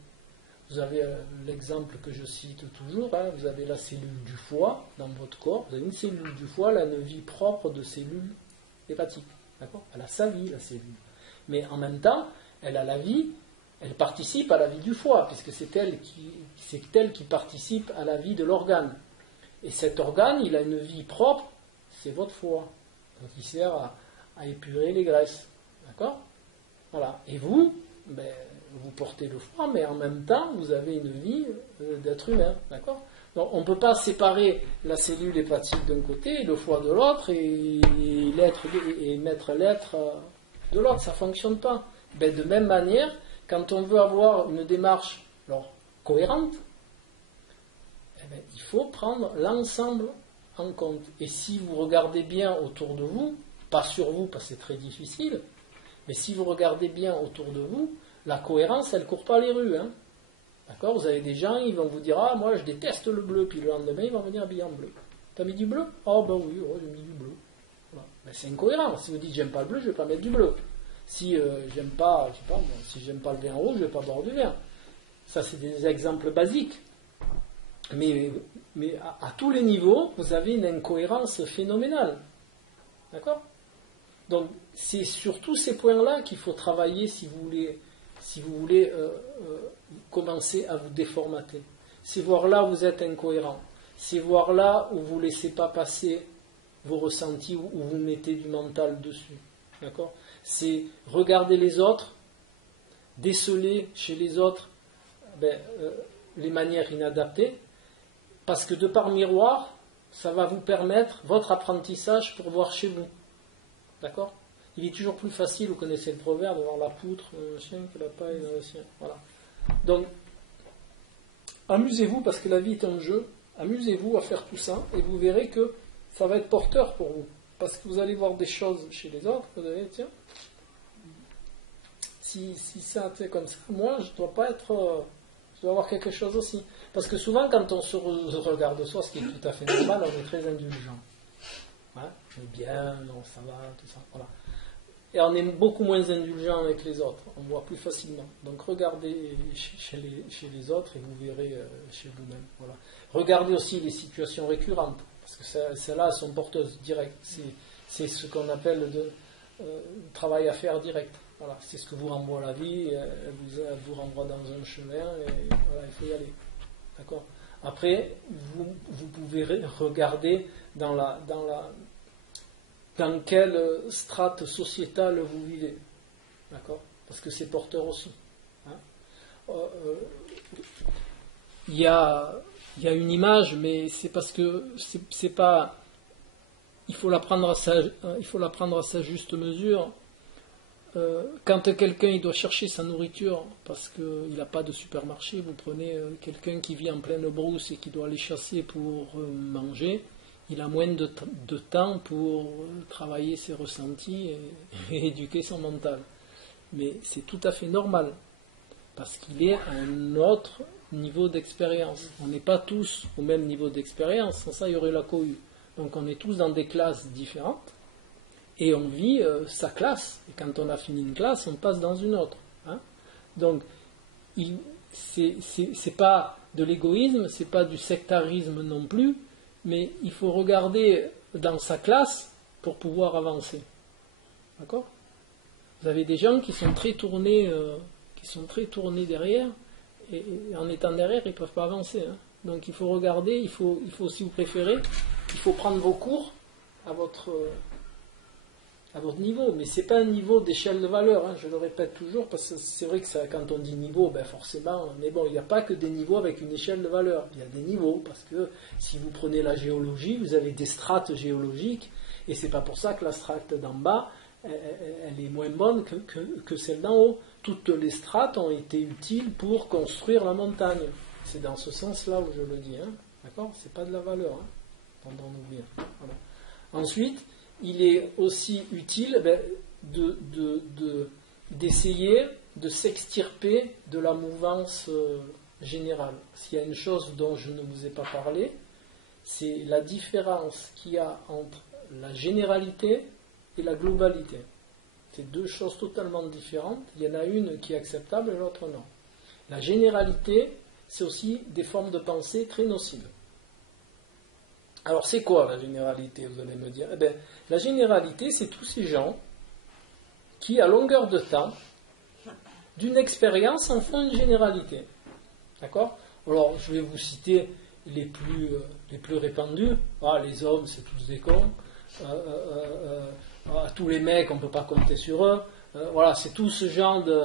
Vous avez l'exemple que je cite toujours, vous avez la cellule du foie dans votre corps, vous avez une cellule du foie, elle a une vie propre de cellules hépatiques. D'accord ? Elle a sa vie, la cellule. Mais en même temps, elle a la vie, elle participe à la vie du foie, puisque c'est elle qui participe à la vie de l'organe. Et cet organe, il a une vie propre, c'est votre foie. Donc il sert à épurer les graisses. D'accord ? Voilà. Et vous portez le foie, mais en même temps, vous avez une vie d'être humain, d'accord? Donc, on ne peut pas séparer la cellule hépatique d'un côté et le foie de l'autre et mettre l'être de l'autre, ça ne fonctionne pas. Ben, de même manière, quand on veut avoir une démarche cohérente, ben, il faut prendre l'ensemble en compte. Et si vous regardez bien autour de vous, pas sur vous parce que c'est très difficile, mais si vous regardez bien autour de vous, la cohérence, elle ne court pas les rues. Hein. D'accord? Vous avez des gens, ils vont vous dire « Ah, moi je déteste le bleu », puis le lendemain, ils vont venir habiller en bleu. T'as mis du bleu? Oh, ben oui, j'ai mis du bleu. Voilà. Ben, c'est incohérent. Si vous dites « J'aime pas le bleu », je ne vais pas mettre du bleu. Si j'aime pas, je sais pas, si j'aime pas le vin rouge, je ne vais pas boire du vin. Ça, c'est des exemples basiques. Mais à tous les niveaux, vous avez une incohérence phénoménale. D'accord? Donc, c'est sur tous ces points-là qu'il faut travailler si vous voulez commencer à vous déformater. C'est voir là où vous êtes incohérent. C'est voir là où vous ne laissez pas passer vos ressentis, où vous mettez du mental dessus. D'accord? C'est regarder les autres, déceler chez les autres les manières inadaptées, parce que de par miroir, ça va vous permettre votre apprentissage pour voir chez vous. D'accord? Il est toujours plus facile, vous connaissez le proverbe, de voir la poutre dans le chien que la paille dans le sien. Voilà. Donc, amusez-vous, parce que la vie est un jeu, amusez-vous à faire tout ça, et vous verrez que ça va être porteur pour vous. Parce que vous allez voir des choses chez les autres, vous allez dire, tiens, si ça c'est comme ça, moi je dois pas être... je dois avoir quelque chose aussi. Parce que souvent, quand on se regarde soi, ce qui est tout à fait normal, on est très indulgent. Hein? On est bien, non, ça va, tout ça. Voilà. Et on est beaucoup moins indulgent avec les autres. On voit plus facilement. Donc regardez chez les autres et vous verrez chez vous-même. Voilà. Regardez aussi les situations récurrentes. Parce que celles-là sont porteuses directes. C'est ce qu'on appelle travail à faire direct. Voilà. C'est ce que vous renvoie la vie. Elle vous renvoie dans un chemin et voilà, il faut y aller. D'accord? Après, vous pouvez regarder dans quelle strate sociétale vous vivez. D'accord? Parce que c'est porteur aussi. Hein? Il y a une image, mais c'est parce que c'est pas... Il faut la prendre à sa juste mesure. Quand quelqu'un il doit chercher sa nourriture parce qu'il n'a pas de supermarché, vous prenez quelqu'un qui vit en pleine brousse et qui doit aller chasser pour manger, il a moins de temps pour travailler ses ressentis et éduquer son mental. Mais c'est tout à fait normal, parce qu'il est à un autre niveau d'expérience. On n'est pas tous au même niveau d'expérience, sans ça il y aurait la cohue. Donc on est tous dans des classes différentes, et on vit sa classe. Et quand on a fini une classe, on passe dans une autre. Hein? Donc c'est pas de l'égoïsme, c'est pas du sectarisme non plus, mais il faut regarder dans sa classe pour pouvoir avancer. D'accord? Vous avez des gens qui sont très tournés derrière, et en étant derrière, ils ne peuvent pas avancer. Hein. Donc il faut regarder, il faut, si vous préférez, il faut prendre vos cours à votre niveau, mais ce n'est pas un niveau d'échelle de valeur, hein, je le répète toujours, parce que c'est vrai que ça, quand on dit niveau, forcément, mais bon, il n'y a pas que des niveaux avec une échelle de valeur, il y a des niveaux, parce que si vous prenez la géologie, vous avez des strates géologiques, et c'est pas pour ça que la strate d'en bas, elle est moins bonne que celle d'en haut. Toutes les strates ont été utiles pour construire la montagne. C'est dans ce sens-là où je le dis, hein, d'accord ? C'est pas de la valeur, hein, entendons-nous bien. Voilà. Ensuite, il est aussi utile d'essayer de s'extirper de la mouvance générale. S'il y a une chose dont je ne vous ai pas parlé, c'est la différence qu'il y a entre la généralité et la globalité. C'est deux choses totalement différentes. Il y en a une qui est acceptable et l'autre non. La généralité, c'est aussi des formes de pensée très nocives. Alors c'est quoi la généralité, vous allez me dire? La généralité, c'est tous ces gens qui, à longueur de temps, d'une expérience, en font une généralité. D'accord? Alors, je vais vous citer les plus répandus. Les hommes, c'est tous des cons. Tous les mecs, on ne peut pas compter sur eux. Voilà, c'est tout ce genre de...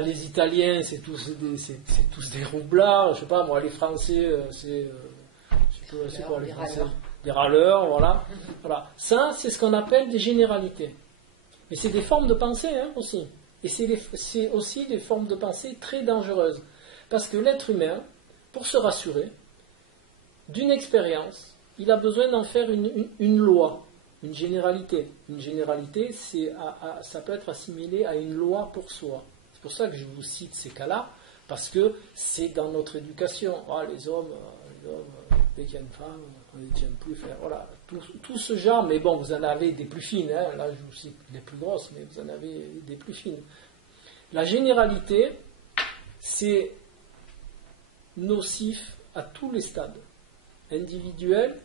les Italiens, c'est tous des roublards, je sais pas, moi, les Français, c'est quoi les Français? Des râleurs, voilà. Voilà. Ça, c'est ce qu'on appelle des généralités. Mais c'est des formes de pensée, hein, aussi. Et c'est aussi des formes de pensée très dangereuses. Parce que l'être humain, pour se rassurer, d'une expérience, il a besoin d'en faire une loi, une généralité. Une généralité, ça peut être assimilé à une loi pour soi. C'est pour ça que je vous cite ces cas-là, parce que c'est dans notre éducation. Les hommes, dès qu'il y a une femme, on ne les tient plus faire. Voilà, tout ce genre, mais bon, vous en avez des plus fines. Hein. Là, je vous cite les plus grosses, mais vous en avez des plus fines. La généralité, c'est nocif à tous les stades, individuels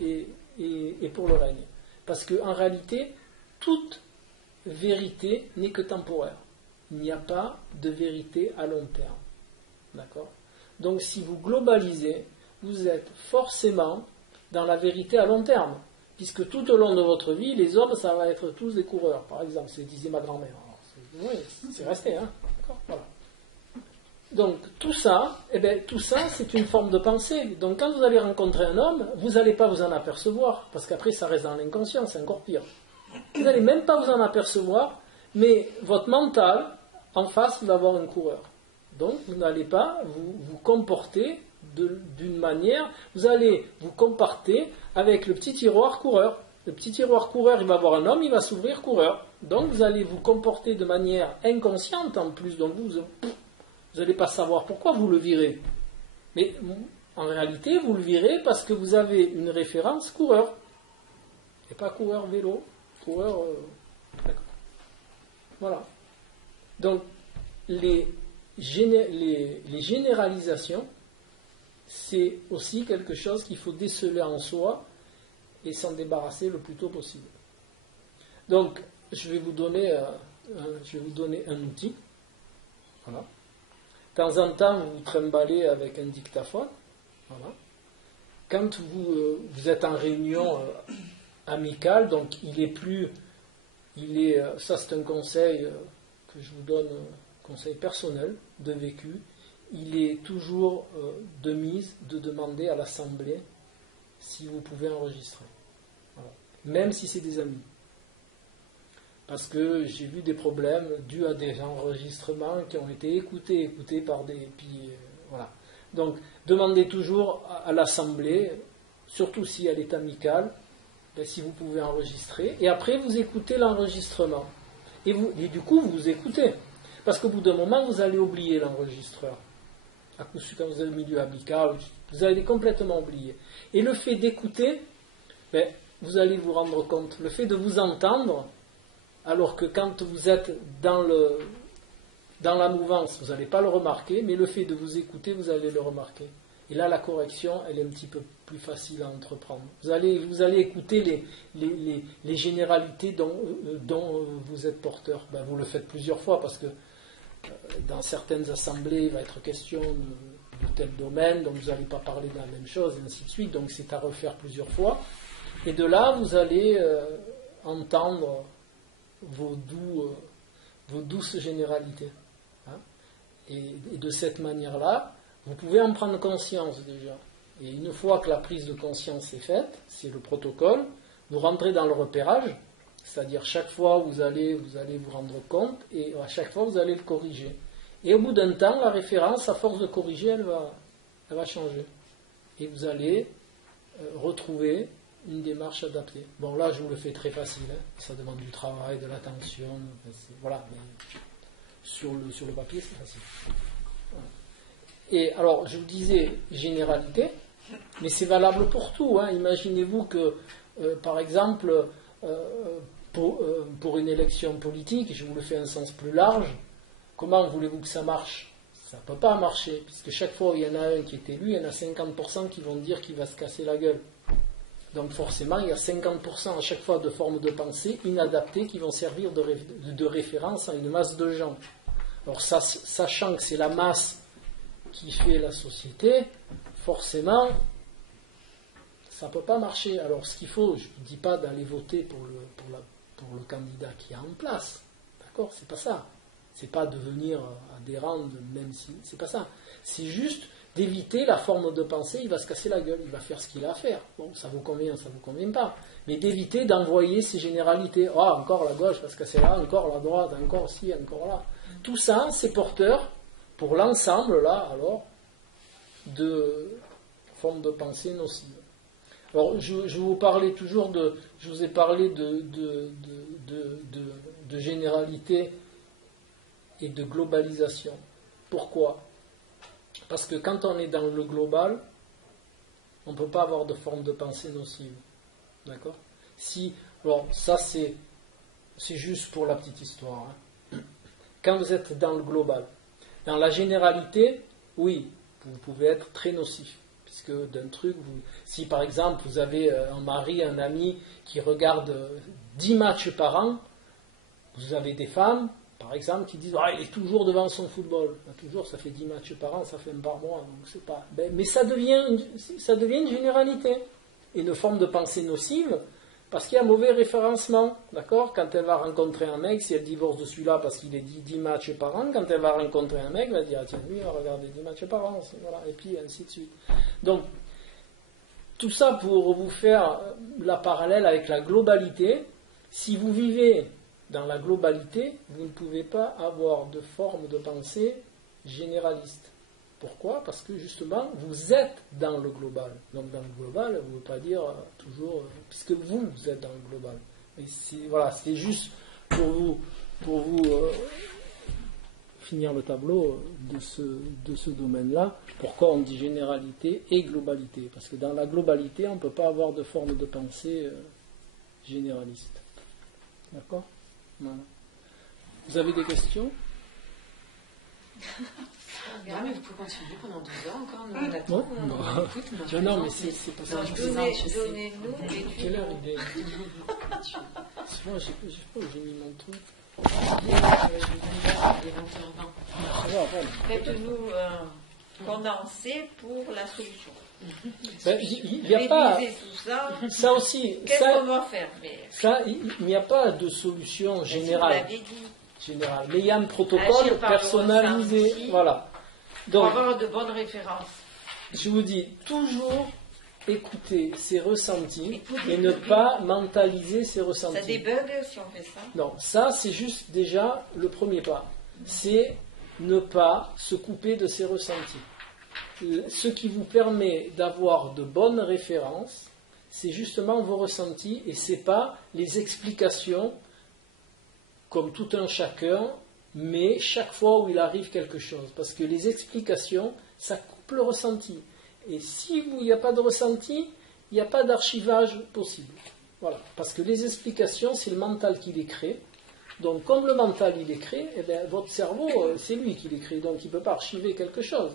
et pour le règne. Parce qu'en réalité, toute vérité n'est que temporaire. Il n'y a pas de vérité à long terme. D'accord ? Donc si vous globalisez, vous êtes forcément dans la vérité à long terme. Puisque tout au long de votre vie, les hommes, ça va être tous des coureurs. Par exemple, c'est disait ma grand-mère. Oui, c'est resté, hein. D'accord ? Voilà. Donc tout ça, c'est une forme de pensée. Donc quand vous allez rencontrer un homme, vous n'allez pas vous en apercevoir, parce qu'après ça reste dans l'inconscient, c'est encore pire. Vous n'allez même pas vous en apercevoir, mais votre mental, en face, il va avoir un coureur. Donc vous n'allez pas vous comporter d'une manière, vous allez vous comporter avec le petit tiroir coureur. Le petit tiroir coureur, il va avoir un homme, il va s'ouvrir coureur. Donc vous allez vous comporter de manière inconsciente en plus, donc vous n'allez pas savoir pourquoi vous le virez. Mais en réalité, vous le virez parce que vous avez une référence coureur. Et pas coureur vélo, coureur... D'accord. Voilà. Donc, les généralisations, c'est aussi quelque chose qu'il faut déceler en soi et s'en débarrasser le plus tôt possible. Donc, je vais vous donner un outil. Voilà. De temps en temps, vous vous trimballez avec un dictaphone. Voilà. Quand vous êtes en réunion amicale, donc ça c'est un conseil que je vous donne, conseil personnel de vécu, il est toujours de mise de demander à l'assemblée si vous pouvez enregistrer. Voilà. Même si c'est des amis. Parce que j'ai vu des problèmes dus à des enregistrements qui ont été écoutés par des... voilà. Donc, demandez toujours à l'assemblée, surtout si elle est amicale, si vous pouvez enregistrer. Et après, vous écoutez l'enregistrement. Et du coup, vous écoutez. Parce qu'au bout d'un moment, vous allez oublier l'enregistreur. Quand vous êtes au milieu amical, vous allez complètement oublier. Et le fait d'écouter, vous allez vous rendre compte. Le fait de vous entendre... Alors que quand vous êtes dans la mouvance, vous n'allez pas le remarquer, mais le fait de vous écouter, vous allez le remarquer. Et là, la correction, elle est un petit peu plus facile à entreprendre. Vous allez écouter les généralités dont vous êtes porteur. Vous le faites plusieurs fois, parce que dans certaines assemblées, il va être question de tel domaine, donc vous n'allez pas parler de la même chose, et ainsi de suite. Donc c'est à refaire plusieurs fois. Et de là, vous allez entendre vos douces généralités. Hein. Et de cette manière-là, vous pouvez en prendre conscience déjà. Et une fois que la prise de conscience est faite, c'est le protocole, vous rentrez dans le repérage, c'est-à-dire chaque fois vous allez vous rendre compte, et à chaque fois vous allez le corriger. Et au bout d'un temps, la référence, à force de corriger, elle va changer. Et vous allez retrouver une démarche adaptée. Bon, là, je vous le fais très facile. Hein. Ça demande du travail, de l'attention. Voilà. Mais sur le papier, c'est facile. Voilà. Et alors, je vous disais généralité, mais c'est valable pour tout. Hein. Imaginez-vous que, par exemple, pour une élection politique, je vous le fais un sens plus large, comment voulez-vous que ça marche ? Ça ne peut pas marcher, puisque chaque fois où il y en a un qui est élu, il y en a 50% qui vont dire qu'il va se casser la gueule. Donc forcément, il y a 50% à chaque fois de formes de pensée inadaptées qui vont servir de référence à une masse de gens. Alors sachant que c'est la masse qui fait la société, forcément, ça ne peut pas marcher. Alors ce qu'il faut, je ne dis pas d'aller voter pour le candidat qui est en place. D'accord ? C'est pas ça. C'est pas devenir adhérent, même si c'est pas ça. C'est juste d'éviter la forme de pensée, il va se casser la gueule, il va faire ce qu'il a à faire. Bon, ça vous convient, ça vous convient pas. Mais d'éviter d'envoyer ces généralités. Ah, encore la gauche va se casser là, encore la droite, encore ci, encore là. Tout ça, c'est porteur pour l'ensemble, là, alors, de formes de pensée nocives. Alors, je vous parlais toujours je vous ai parlé de généralité et de globalisation. Pourquoi ? Parce que quand on est dans le global, on ne peut pas avoir de forme de pensée nocive. D'accord ? Alors, ça c'est juste pour la petite histoire. Hein. Quand vous êtes dans le global, dans la généralité, oui, vous pouvez être très nocif. Puisque d'un truc, si par exemple vous avez un mari, un ami qui regarde 10 matchs par an, vous avez des femmes, par exemple, qui disent il est toujours devant son football. Toujours, ça fait 10 matchs par an, ça fait un par mois, donc c'est pas. Mais ça devient une généralité. Et une forme de pensée nocive, parce qu'il y a un mauvais référencement. D'accord ? Quand elle va rencontrer un mec, si elle divorce de celui-là parce qu'il est 10 matchs par an, quand elle va rencontrer un mec, elle va dire tiens, lui, il va regarder 10 matchs par an. Voilà, et puis ainsi de suite. Donc, tout ça pour vous faire la parallèle avec la globalité. Si vous vivez dans la globalité, vous ne pouvez pas avoir de forme de pensée généraliste. Pourquoi ? Parce que justement, vous êtes dans le global. Donc dans le global, vous ne pouvez pas dire toujours, puisque vous êtes dans le global. Et c'est juste pour vous finir le tableau de ce domaine-là. Pourquoi on dit généralité et globalité ? Parce que dans la globalité, on ne peut pas avoir de forme de pensée généraliste. D'accord ? Voilà. Vous avez des questions ? Non, mais vous pouvez continuer pendant 12 heures encore, nous on attend. Non, mais c'est pas ça. Donnez-nous les quelle heure il est ? Moi, j'ai mis mon truc. Faites-nous condensé pour la solution. Il n'y a pas. Ça aussi. Qu'est-ce qu'on va faire ? Ça, il n'y a pas de solution générale. Mais il y a un protocole personnalisé. Voilà. Donc, pour avoir de bonnes références. Je vous dis, toujours écouter ses ressentis et ne pas mentaliser ses ressentis. Ça débug si on fait ça ? Non, ça c'est juste déjà le premier pas. C'est ne pas se couper de ses ressentis. Ce qui vous permet d'avoir de bonnes références, c'est justement vos ressentis et ce n'est pas les explications comme tout un chacun, mais chaque fois où il arrive quelque chose. Parce que les explications, ça coupe le ressenti. Et s'il n'y a pas de ressenti, il n'y a pas d'archivage possible. Voilà. Parce que les explications, c'est le mental qui les crée. Donc, comme le mental, il les crée, eh bien, votre cerveau, c'est lui qui les crée. Donc, il ne peut pas archiver quelque chose.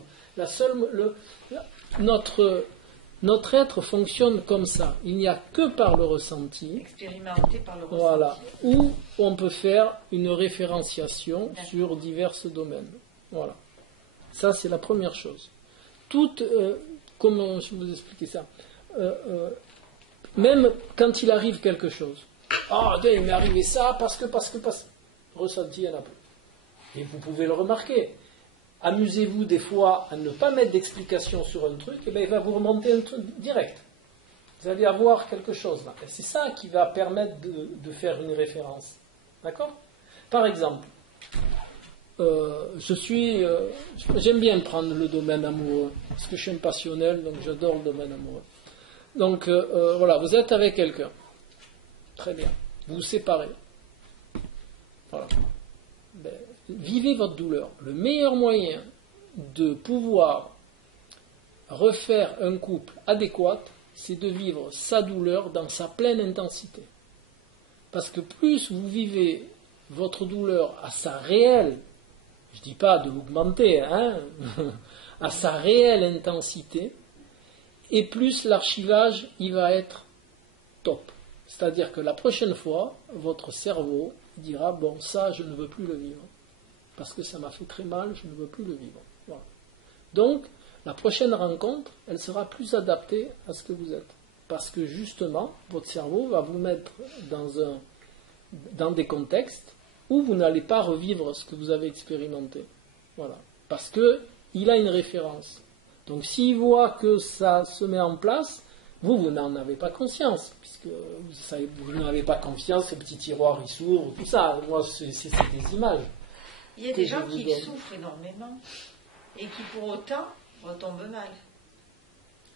Notre être fonctionne comme ça. Il n'y a que par le ressenti. Expérimenté par le ressenti. Voilà. Où on peut faire une référenciation sur divers domaines. Voilà. Ça, c'est la première chose. Comment je vous expliquer ça ? Même quand il arrive quelque chose. Il m'est arrivé ça parce que. Ressenti, il y en a peu. Et vous pouvez le remarquer. Amusez-vous des fois à ne pas mettre d'explication sur un truc, et bien il va vous remonter un truc direct. Vous allez avoir quelque chose là. Et c'est ça qui va permettre de faire une référence. D'accord ? Par exemple, j'aime bien prendre le domaine amoureux, parce que je suis un passionnel, donc j'adore le domaine amoureux. Donc voilà, vous êtes avec quelqu'un. Très bien. Vous vous séparez. Voilà. Vivez votre douleur. Le meilleur moyen de pouvoir refaire un couple adéquat, c'est de vivre sa douleur dans sa pleine intensité. Parce que plus vous vivez votre douleur à sa réelle, je ne dis pas de l'augmenter, à sa réelle intensité, et plus l'archivage, il va être top. C'est-à-dire que la prochaine fois, votre cerveau dira, bon, ça, je ne veux plus le vivre. Parce que ça m'a fait très mal, je ne veux plus le vivre. Voilà. Donc, la prochaine rencontre, elle sera plus adaptée à ce que vous êtes. Parce que justement, votre cerveau va vous mettre dans des contextes ou vous n'allez pas revivre ce que vous avez expérimenté. Voilà. Parce qu'il a une référence. Donc s'il voit que ça se met en place, vous n'en avez pas conscience, puisque vous n'avez pas confiance, ce petit tiroir il s'ouvre, tout ça. Moi, c'est des images. Il y a des gens qui souffrent énormément et qui pour autant retombent mal.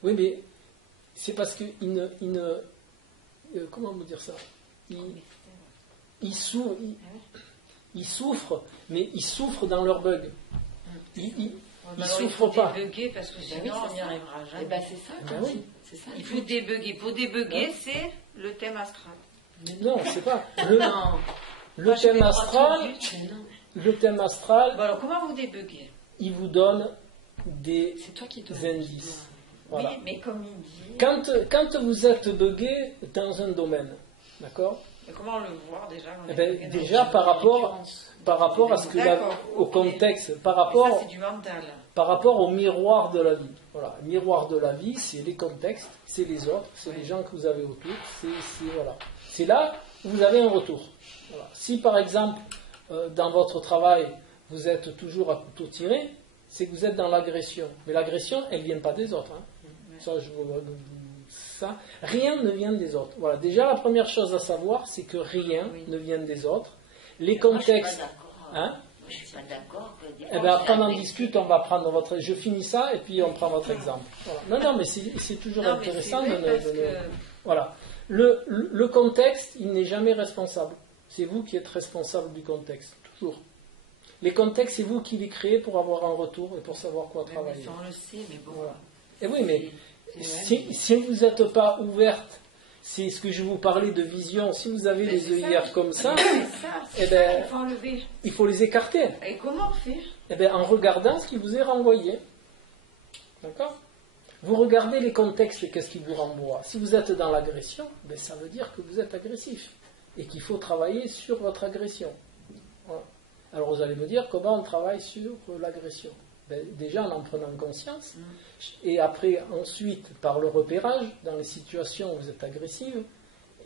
Oui, mais c'est parce qu'ils comment vous dire ça? Ils souffrent, mais ils souffrent dans leur bug. Ils souffrent pas. Il faut débugger parce que sinon on n'y arrivera jamais. C'est ça. Oui. C'est ça. Il faut débugger. Pour débugger, c'est le thème astral. Non, c'est pas. Le thème astral. Le thème astral. Bon, alors comment vous débuguez? Il vous donne des indices. Voilà. Oui, mais comme il dit. Quand vous êtes bugué dans un domaine, d'accord? Mais comment le voir déjà? Déjà par rapport à ce que au contexte, par rapport. Ça, c'est du mental. Par rapport au miroir de la vie. Voilà. Le miroir de la vie, c'est les contextes, c'est les autres, c'est les gens que vous avez autour, voilà. C'est là où vous avez un retour. Voilà. Si par exemple, dans votre travail, vous êtes toujours à couteau tiré, c'est que vous êtes dans l'agression. Mais l'agression, elle ne vient pas des autres. Hein. Rien ne vient des autres. Voilà. Déjà, la première chose à savoir, c'est que rien ne vient des autres. Les contextes. Je ne suis pas d'accord. Après on en discute, on va prendre votre. Je finis ça et puis on prend votre exemple. Voilà. Non, mais c'est toujours intéressant Voilà. Le contexte, il n'est jamais responsable. C'est vous qui êtes responsable du contexte, toujours. Les contextes, c'est vous qui les créez pour avoir un retour et pour savoir quoi travailler. Mais ça, on le sait, mais bon. Voilà. Et oui, mais si vous n'êtes pas ouverte, c'est ce que je vous parlais de vision. Si vous avez les œillères comme ça, il faut les écarter. Et comment on fait? En regardant ce qui vous est renvoyé. D'accord? Vous regardez les contextes et qu'est-ce qui vous renvoie. Si vous êtes dans l'agression, ça veut dire que vous êtes agressif et qu'il faut travailler sur votre agression. Voilà. Alors vous allez me dire comment on travaille sur l'agression. Déjà en prenant conscience, et après, ensuite, par le repérage, dans les situations où vous êtes agressive,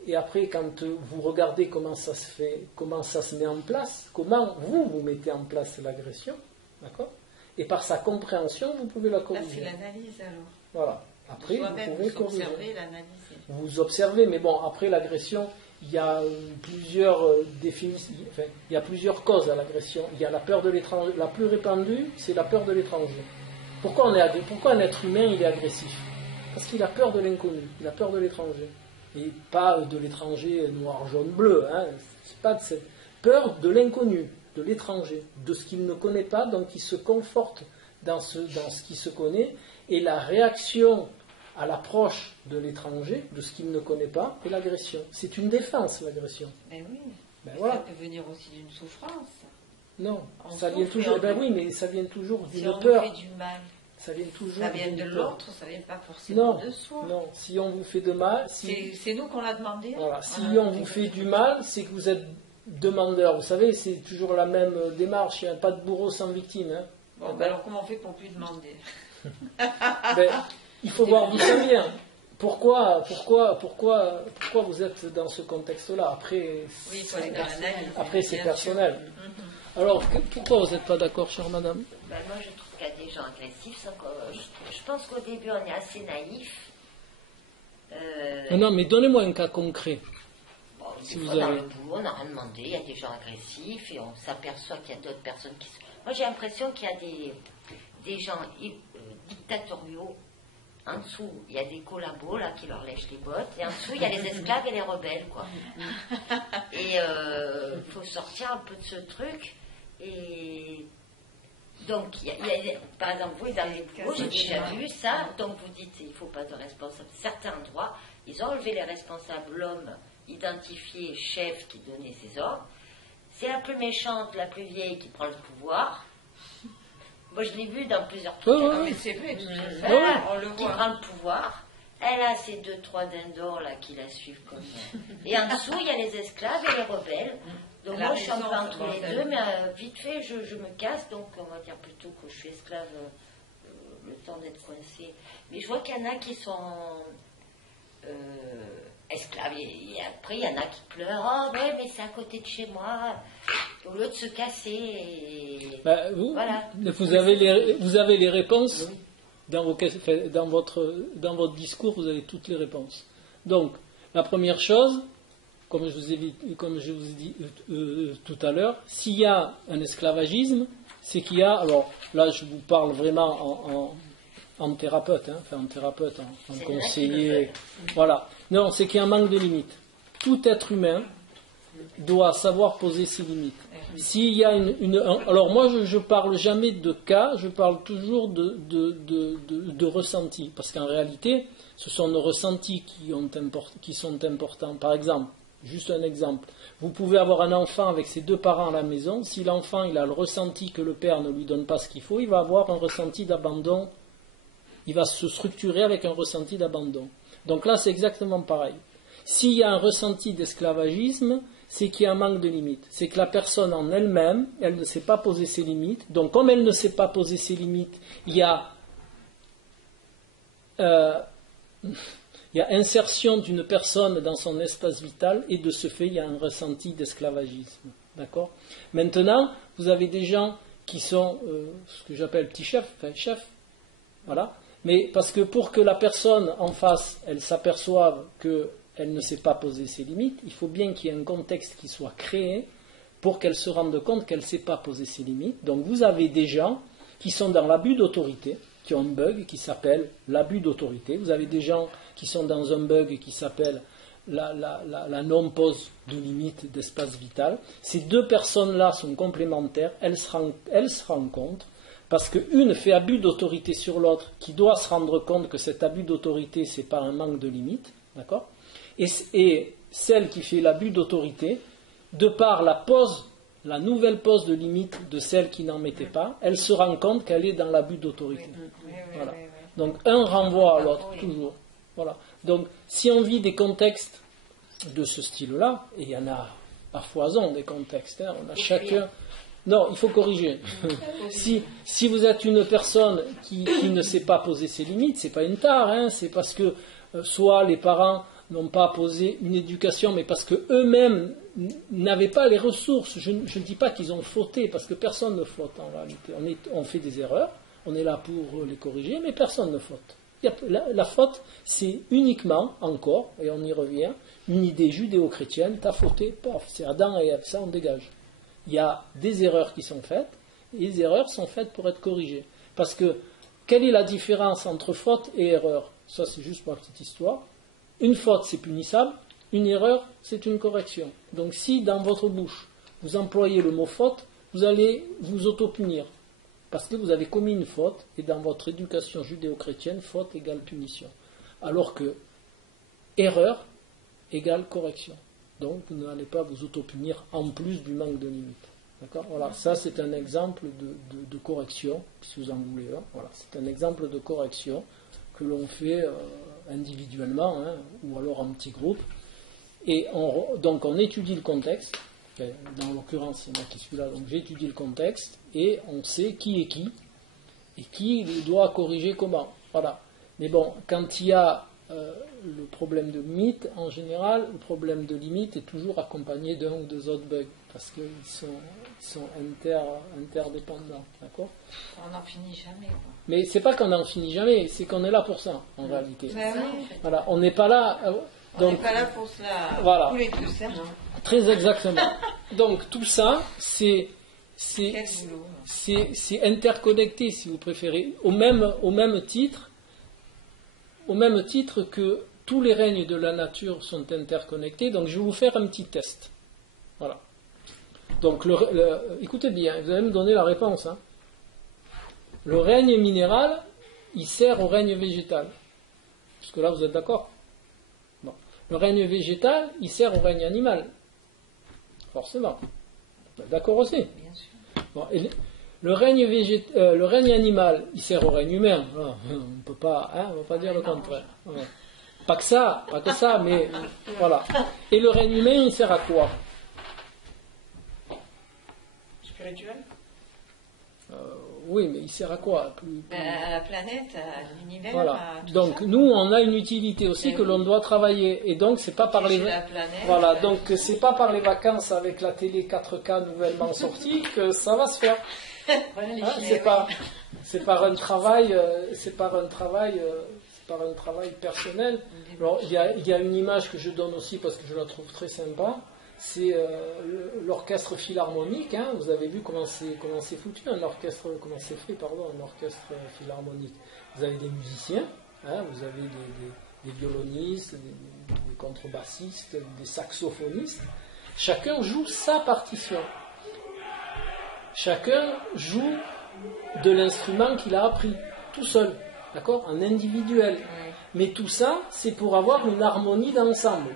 et après, quand vous regardez comment ça se fait, comment ça se met en place, comment vous mettez en place l'agression, d'accord? Et par sa compréhension, vous pouvez la corriger. Là, c'est l'analyse alors. Voilà. Après, vous pouvez corriger. Vous observez, mais bon, après l'agression, il y a plusieurs définitions, il y a plusieurs causes à l'agression. Il y a la peur de l'étranger. La plus répandue, c'est la peur de l'étranger. Pourquoi un être humain il est agressif? Parce qu'il a peur de l'inconnu, il a peur de l'étranger. Et pas de l'étranger noir, jaune, bleu. Hein. C'est pas de cette peur de l'inconnu, de l'étranger, de ce qu'il ne connaît pas, donc il se conforte dans ce qu'il se connaît. Et la réaction à l'approche de l'étranger, de ce qu'il ne connaît pas, est l'agression. C'est une défense, l'agression. Ben oui. Voilà. Ça peut venir aussi d'une souffrance. Non, ça vient toujours. Oui, mais ça vient toujours d'une peur. Si on vous fait du mal, ça vient toujours. Ça vient de l'autre, ça vient pas forcément de soi. Non, si on vous fait de mal, c'est nous qu'on l'a demandé. Voilà, si on vous fait du mal, c'est que vous êtes demandeur. Vous savez, c'est toujours la même démarche. Il n'y a pas de bourreau sans victime. Hein. Bon, alors comment on fait pour plus demander? Il faut voir d'où ça vient. Pourquoi vous êtes dans ce contexte-là? Après, c'est personnel. Alors, pourquoi vous n'êtes pas d'accord, chère madame? Moi, je trouve qu'il y a des gens agressifs. Je pense qu'au début, on est assez naïf. Non, mais donnez-moi un cas concret. Bon, si vous avez... Dans le boulot, on n'a rien demandé. Il y a des gens agressifs et on s'aperçoit qu'il y a d'autres personnes qui sont... Moi, j'ai l'impression qu'il y a des gens dictatoriaux. En dessous, il y a des collabos là, qui leur lèchent les bottes. Et en dessous, il y a les esclaves et les rebelles, quoi. Et il faut sortir un peu de ce truc. Et donc, par exemple, vous, dans les boulots, j'ai déjà vu ça. Donc, vous dites, il ne faut pas de responsable. Certains endroits, ils ont enlevé les responsables, l'homme identifié, chef, qui donnait ses ordres. C'est la plus méchante, la plus vieille qui prend le pouvoir. Moi, je l'ai vu dans plusieurs trucs. Mais c'est vrai, on le voit. Qui prend le pouvoir. Elle a ses 2-3 dindons là qui la suivent comme ça. Et en dessous, il y a les esclaves et les rebelles. Donc moi, je suis un peu entre les deux, mais vite fait, je me casse. Donc, on va dire plutôt que je suis esclave le temps d'être coincée. Mais je vois qu'il y en a qui sont esclaves. Et après, il y en a qui pleurent. Oh, ouais, mais c'est à côté de chez moi. Au lieu de se casser et... vous avez les réponses dans votre discours, vous avez toutes les réponses. Donc, la première chose, comme je vous ai dit tout à l'heure, s'il y a un esclavagisme, c'est qu'il y a, alors là je vous parle vraiment en thérapeute, en conseiller, voilà. Non, c'est qu'il y a un manque de limites. Tout être humain doit savoir poser ses limites. S'il y a alors moi je parle jamais de cas, je parle toujours de ressentis, parce qu'en réalité, ce sont nos ressentis qui sont importants. Par exemple, juste un exemple, vous pouvez avoir un enfant avec ses deux parents à la maison, si l'enfant il a le ressenti que le père ne lui donne pas ce qu'il faut, il va avoir un ressenti d'abandon, il va se structurer avec un ressenti d'abandon. Donc là c'est exactement pareil. S'il y a un ressenti d'esclavagisme, c'est qu'il y a un manque de limites. C'est que la personne en elle-même, elle ne sait pas poser ses limites. Donc comme elle ne sait pas poser ses limites, il y a insertion d'une personne dans son espace vital et de ce fait, il y a un ressenti d'esclavagisme. D'accord ? Maintenant, vous avez des gens qui sont ce que j'appelle petits chefs, voilà. Mais parce que pour que la personne en face, elle s'aperçoive qu'elle ne sait pas poser ses limites, il faut bien qu'il y ait un contexte qui soit créé pour qu'elle se rende compte qu'elle ne sait pas poser ses limites. Donc vous avez des gens qui sont dans l'abus d'autorité, qui ont un bug qui s'appelle l'abus d'autorité. Vous avez des gens qui sont dans un bug qui s'appelle la non-pose de limite d'espace vital. Ces deux personnes-là sont complémentaires, elles se rencontrent, parce qu'une fait abus d'autorité sur l'autre, qui doit se rendre compte que cet abus d'autorité, ce n'est pas un manque de limite, d'accord ? Et celle qui fait l'abus d'autorité, de par la nouvelle pose de limite de celle qui n'en mettait pas, elle se rend compte qu'elle est dans l'abus d'autorité. Voilà. Donc un renvoie à l'autre, toujours. Voilà. Donc si on vit des contextes de ce style-là, et il y en a à foison des contextes, on a chacun... Non, il faut corriger. Si vous êtes une personne qui ne sait pas poser ses limites, c'est pas une tare, c'est parce que soit les parents n'ont pas posé une éducation, mais parce qu'eux-mêmes n'avaient pas les ressources. Je ne dis pas qu'ils ont fauté, parce que personne ne faute en réalité. On fait des erreurs, on est là pour les corriger, mais personne ne faute. La faute, c'est uniquement, encore, et on y revient, une idée judéo-chrétienne, t'as fauté, paf, c'est Adam et Ève, ça on dégage. Il y a des erreurs qui sont faites, et les erreurs sont faites pour être corrigées. Parce que, quelle est la différence entre faute et erreur ? Ça, c'est juste pour la petite histoire. Une faute, c'est punissable. Une erreur, c'est une correction. Donc, si dans votre bouche, vous employez le mot faute, vous allez vous auto-punir. Parce que vous avez commis une faute, et dans votre éducation judéo-chrétienne, faute égale punition. Alors que erreur égale correction. Donc, vous n'allez pas vous auto-punir en plus du manque de limite. D'accord ? Voilà, ça c'est un exemple de correction, si vous en voulez. Voilà, c'est un exemple de correction que l'on fait individuellement, ou alors en petit groupe. Et donc on étudie le contexte. Dans l'occurrence, c'est moi qui suis là, donc j'étudie le contexte, et on sait qui est qui, et qui doit corriger comment. Voilà. Mais bon, quand il y a le problème de limite, en général, le problème de limite est toujours accompagné d'un ou deux autres bugs, parce qu'ils sont interdépendants. D'accord ? On n'en finit jamais. Quoi. Mais c'est pas qu'on n'en finit jamais, c'est qu'on est là pour ça, en réalité. Voilà, on n'est pas là... on n'est pas là pour cela. Voilà. Tous les deux, c'est bon. Très exactement. Donc tout ça, c'est interconnecté, si vous préférez, au même titre que tous les règnes de la nature sont interconnectés. Donc je vais vous faire un petit test. Voilà. Donc écoutez bien, vous allez me donner la réponse. Le règne minéral, il sert au règne végétal. Parce que là, vous êtes d'accord ? Bon. Le règne végétal, il sert au règne animal. Forcément. D'accord aussi. Bien sûr. Bon, et le règne animal, il sert au règne humain. On ne peut pas, on va pas dire le contraire. Ouais. Pas que ça, mais voilà. Et le règne humain, il sert à quoi ? Spirituel ? Oui, mais il sert à quoi? À la planète, à l'univers. Voilà. À tout Donc ça. nous, on a une utilité aussi que l'on doit travailler. Et donc c'est pas par les voilà. Donc c'est pas par les vacances avec la télé 4K nouvellement sortie que ça va se faire. Voilà, les C'est par un travail, personnel. Alors il y a une image que je donne aussi parce que je la trouve très sympa. C'est l'orchestre philharmonique. Hein. Vous avez vu comment c'est foutu un orchestre, comment c'est fait, un orchestre philharmonique. Vous avez des musiciens, hein, vous avez des violonistes, des contrebassistes, des saxophonistes. Chacun joue sa partition. Chacun joue de l'instrument qu'il a appris, tout seul, d'accord, en individuel. Mais tout ça, c'est pour avoir une harmonie d'ensemble.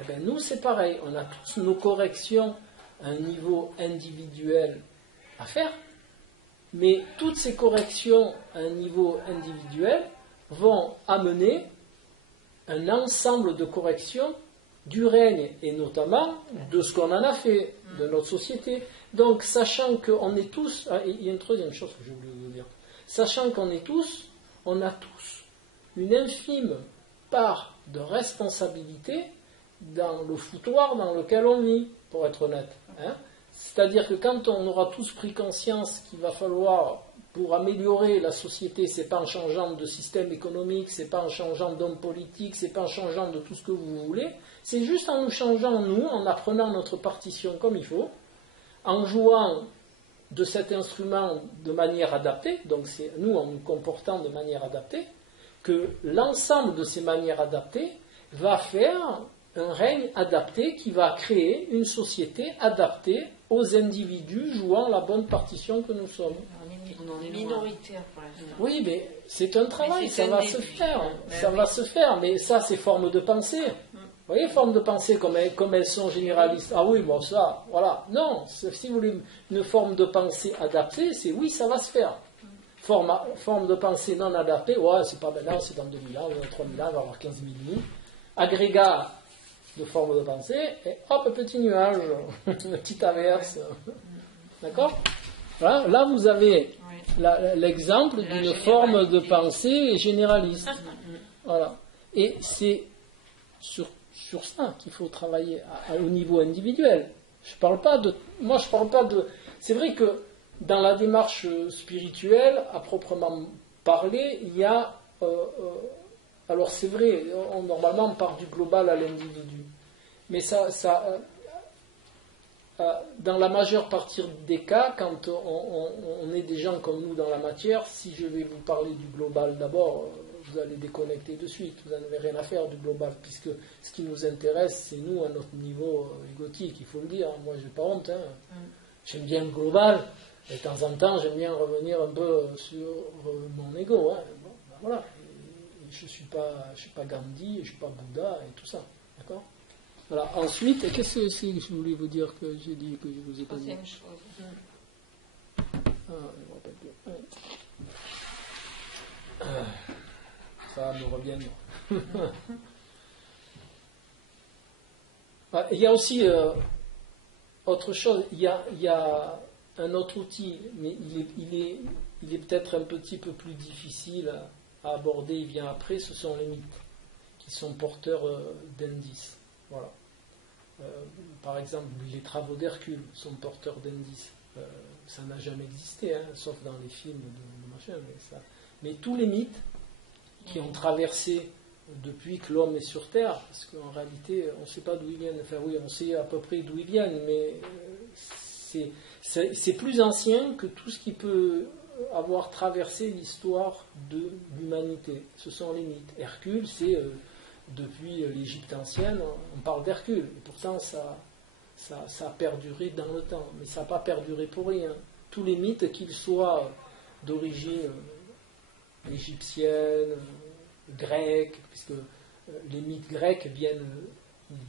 Eh bien, nous, c'est pareil. On a tous nos corrections à un niveau individuel à faire, mais toutes ces corrections à un niveau individuel vont amener un ensemble de corrections du règne, et notamment de ce qu'on en a fait, de notre société. Donc, sachant qu'on est tous... Ah, il y a une troisième chose que j'ai oublié de vous dire. Sachant qu'on est tous, on a tous une infime part de responsabilité dans le foutoir dans lequel on vit, pour être honnête. Hein. C'est-à-dire que quand on aura tous pris conscience qu'il va falloir, pour améliorer la société, c'est pas en changeant de système économique, c'est pas en changeant d'homme politique, c'est pas en changeant de tout ce que vous voulez, c'est juste en nous changeant, nous, en apprenant notre partition comme il faut, en jouant de cet instrument de manière adaptée, donc c'est nous en nous comportant de manière adaptée, que l'ensemble de ces manières adaptées va faire un règne adapté qui va créer une société adaptée aux individus jouant la bonne partition que nous sommes. On est minoritaire pour l'instant. Oui, mais c'est un travail, ça va se faire. Ça va se faire, mais ça, c'est forme de pensée. Vous voyez, forme de pensée, comme elles sont généralistes. Ah oui, bon, ça, voilà. Non, si vous voulez une forme de pensée adaptée, c'est oui, ça va se faire. Forme de pensée non adaptée, ouais, c'est pas maintenant, c'est dans 2000 ans, dans 3000 ans, on va avoir 15 000 nuits. Agrégat de forme de pensée, et hop, petit nuage, petite averse. D'accord? Voilà, là, vous avez l'exemple d'une forme de pensée généraliste. Voilà. Et c'est sur ça qu'il faut travailler au niveau individuel. Moi, je parle pas de... C'est vrai que dans la démarche spirituelle, à proprement parler, il y a... alors c'est vrai, normalement on part du global à l'individu. Mais dans la majeure partie des cas, quand on est des gens comme nous dans la matière, si je vais vous parler du global d'abord, vous allez déconnecter de suite, vous n'en avez rien à faire du global, puisque ce qui nous intéresse, c'est nous à notre niveau égotique, il faut le dire. Moi, j'ai pas honte, hein. J'aime bien le global, et de temps en temps, j'aime bien revenir un peu sur mon ego. Hein. Bon, ben voilà. Et je suis pas Gandhi, je ne suis pas Bouddha, et tout ça. D'accord ? Voilà. Ensuite, qu'est-ce que c'est que je voulais vous dire que j'ai dit que je vous ai pas dit ? Troisième chose. Ah, je me rappelle plus. Ouais. Ça me revient. Il y a aussi autre chose. Il y a un autre outil, mais il est peut-être un petit peu plus difficile à aborder. Il vient après. Ce sont les mythes qui sont porteurs d'indices. Voilà. Par exemple, les travaux d'Hercule sont porteurs d'indices. Ça n'a jamais existé, hein, sauf dans les films de machin. Mais tous les mythes qui ont traversé depuis que l'homme est sur Terre, parce qu'en réalité, on ne sait pas d'où ils viennent. Enfin oui, on sait à peu près d'où ils viennent, mais c'est plus ancien que tout ce qui peut avoir traversé l'histoire de l'humanité. Ce sont les mythes. Hercule, c'est... depuis l'Égypte ancienne, on parle d'Hercule. Et pourtant, ça a perduré dans le temps. Mais ça n'a pas perduré pour rien. Tous les mythes, qu'ils soient d'origine égyptienne, grecque, puisque les mythes grecs viennent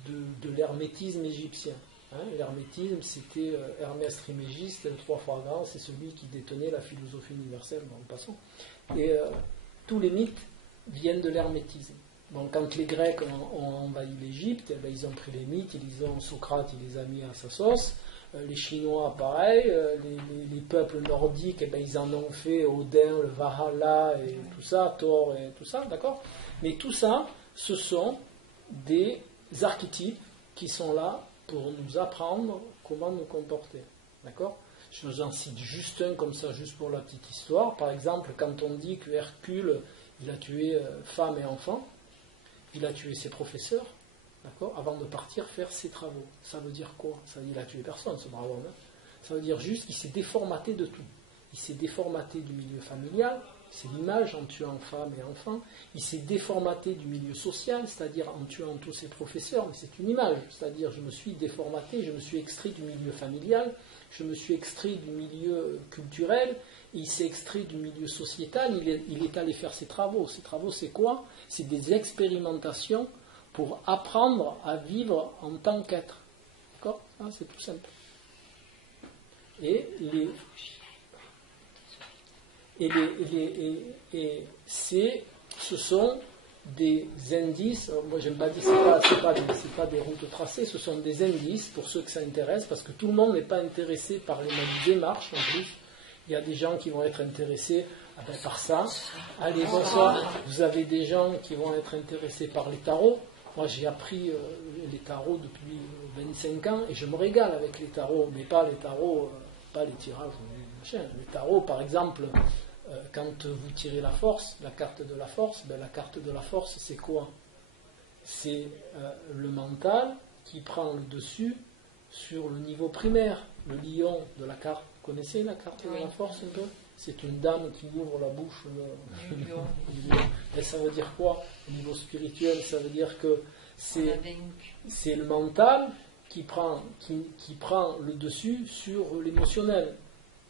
de l'hermétisme égyptien. Hein, l'hermétisme, c'était Hermès Trismégiste, 3 fois grand, c'est celui qui détenait la philosophie universelle, en passant. Et tous les mythes viennent de l'hermétisme. Bon, quand les Grecs ont envahi l'Égypte, ils ont pris les mythes, Socrate il les a mis à sa sauce. les Chinois, pareil, les peuples nordiques, eh ben, ils en ont fait Odin, le Valhalla et tout ça, Thor et tout ça, d'accord? Mais tout ça, ce sont des archétypes qui sont là pour nous apprendre comment nous comporter, d'accord? Je vous en cite juste un comme ça, juste pour la petite histoire. Par exemple, quand on dit que Hercule, il a tué femmes et enfants, il a tué ses professeurs, d'accord, avant de partir faire ses travaux. Ça veut dire quoi? Ça veut dire qu'il a tué personne, ce brave homme. Hein. Ça veut dire juste qu'il s'est déformaté de tout. Il s'est déformaté du milieu familial, c'est l'image en tuant femmes et enfants. Il s'est déformaté du milieu social, c'est-à-dire en tuant tous ses professeurs, mais c'est une image. C'est-à-dire je me suis déformaté, je me suis extrait du milieu familial, je me suis extrait du milieu culturel, il s'est extrait du milieu sociétal, il est allé faire ses travaux. Ses travaux, c'est quoi? C'est des expérimentations pour apprendre à vivre en tant qu'être. D'accord? Ah, c'est tout simple. Et ce sont des indices. Moi, j'aime pas dire, c'est pas des routes tracées. Ce sont des indices pour ceux que ça intéresse, parce que tout le monde n'est pas intéressé par les mêmes démarches. En plus, il y a des gens qui vont être intéressés par ça. Allez, bonsoir. Vous avez des gens qui vont être intéressés par les tarots. Moi, j'ai appris les tarots depuis 25 ans et je me régale avec les tarots, mais pas les tarots, pas les tirages, machin. Les tarots, par exemple, quand vous tirez la force, la carte de la force, ben, la carte de la force, c'est quoi? C'est le mental qui prend le dessus sur le niveau primaire. Le lion de la carte, vous connaissez la carte de la force un peu? C'est une dame qui ouvre la bouche. Et ça veut dire quoi? Au niveau spirituel, ça veut dire que c'est le mental qui prend le dessus sur l'émotionnel.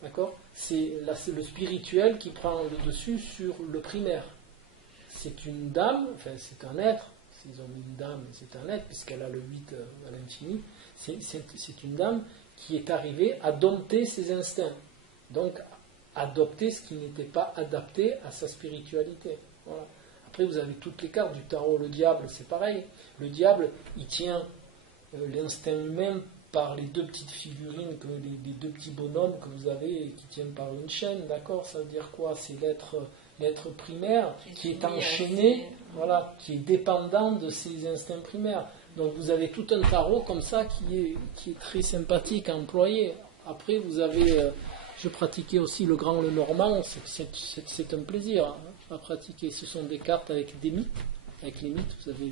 D'accord? C'est le spirituel qui prend le dessus sur le primaire. C'est une dame, enfin c'est un être, s'ils ont mis une dame, c'est un être, puisqu'elle a le 8 à l'infini. C'est une dame qui est arrivée à dompter ses instincts. Donc, adopter ce qui n'était pas adapté à sa spiritualité. Voilà. Après, vous avez toutes les cartes du tarot. Le diable, c'est pareil. Le diable, il tient l'instinct humain par les deux petites figurines, les deux petits bonhommes que vous avez qui tiennent par une chaîne. D'accord? Ça veut dire quoi? C'est l'être primaire qui est enchaîné, voilà, qui est dépendant de ses instincts primaires. Donc, vous avez tout un tarot comme ça qui est très sympathique à employer. Après, vous avez... je pratiquais aussi le grand, le normand, c'est un plaisir à pratiquer. Ce sont des cartes avec des mythes. Avec les mythes, vous avez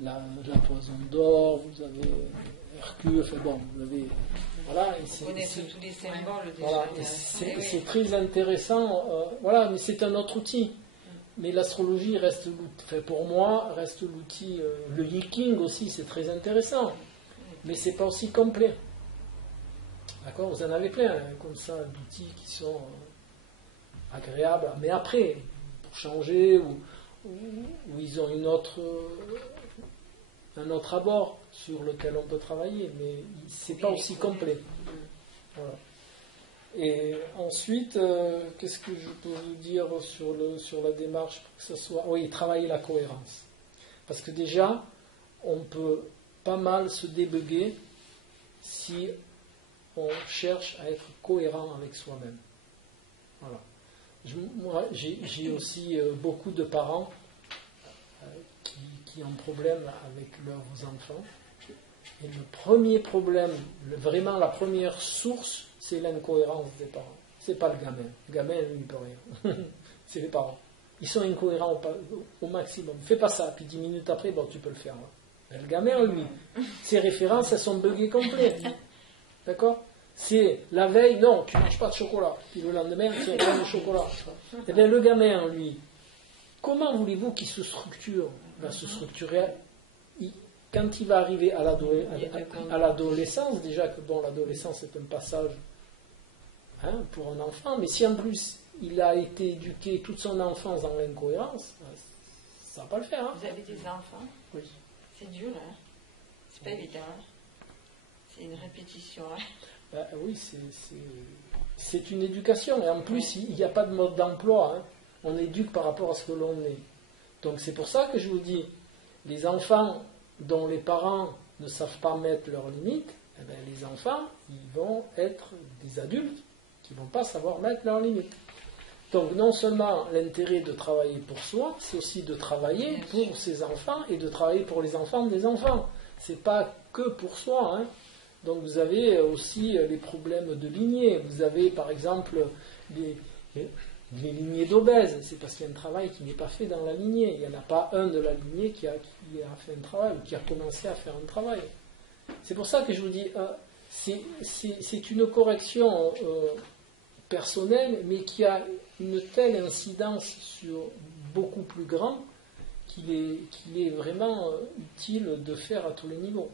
la poison d'or, vous avez Hercule, enfin bon, vous avez... Voilà, vous connaissez tous les symboles déjà. Voilà, c'est très intéressant, voilà, mais c'est un autre outil. Mais l'astrologie reste l'outil, enfin pour moi, reste l'outil. Le Yiking aussi, c'est très intéressant, mais c'est pas aussi complet. D'accord, vous en avez plein comme ça d'outils qui sont agréables, mais après, pour changer, ou ils ont un autre abord sur lequel on peut travailler, mais c'est pas aussi complet. Voilà. Et ensuite, qu'est-ce que je peux vous dire sur la démarche pour que ça soit... Oui, travailler la cohérence. Parce que déjà, on peut pas mal se débugger si on cherche à être cohérent avec soi-même. Voilà. Moi, j'ai aussi beaucoup de parents qui ont problème avec leurs enfants. Et le premier problème, vraiment la première source, c'est l'incohérence des parents. C'est pas le gamin. Le gamin, lui, il peut rien. C'est les parents. Ils sont incohérents au maximum. Fais pas ça, puis 10 minutes après, bon, tu peux le faire. Mais le gamin, lui, ses références, elles sont buggées complètes. D'accord? C'est la veille, non, tu ne manges pas de chocolat. Puis le lendemain, tu manges du chocolat. Eh bien, le gamin, lui, comment voulez-vous qu'il se structure? Il va se structurer. Quand il va arriver à l'adolescence, déjà que bon, l'adolescence est un passage pour un enfant, mais si en plus il a été éduqué toute son enfance dans l'incohérence, ça ne va pas le faire. Hein. Vous avez des enfants? Oui. C'est dur, hein? C'est pas évident. Hein? C'est une répétition. Hein? Oui, c'est une éducation. Et en plus, il n'y a pas de mode d'emploi. Hein. On éduque par rapport à ce que l'on est. Donc c'est pour ça que je vous dis, les enfants dont les parents ne savent pas mettre leurs limites, eh bien, les enfants, ils vont être des adultes qui ne vont pas savoir mettre leurs limites. Donc non seulement l'intérêt de travailler pour soi, c'est aussi de travailler pour ses enfants et de travailler pour les enfants des enfants. C'est pas que pour soi. Hein. Donc vous avez aussi les problèmes de lignée. Vous avez par exemple des lignées d'obèses. C'est parce qu'il y a un travail qui n'est pas fait dans la lignée. Il n'y en a pas un de la lignée qui a fait un travail, ou qui a commencé à faire un travail. C'est pour ça que je vous dis, c'est une correction personnelle, mais qui a une telle incidence sur beaucoup plus grand qu'il est vraiment utile de faire à tous les niveaux.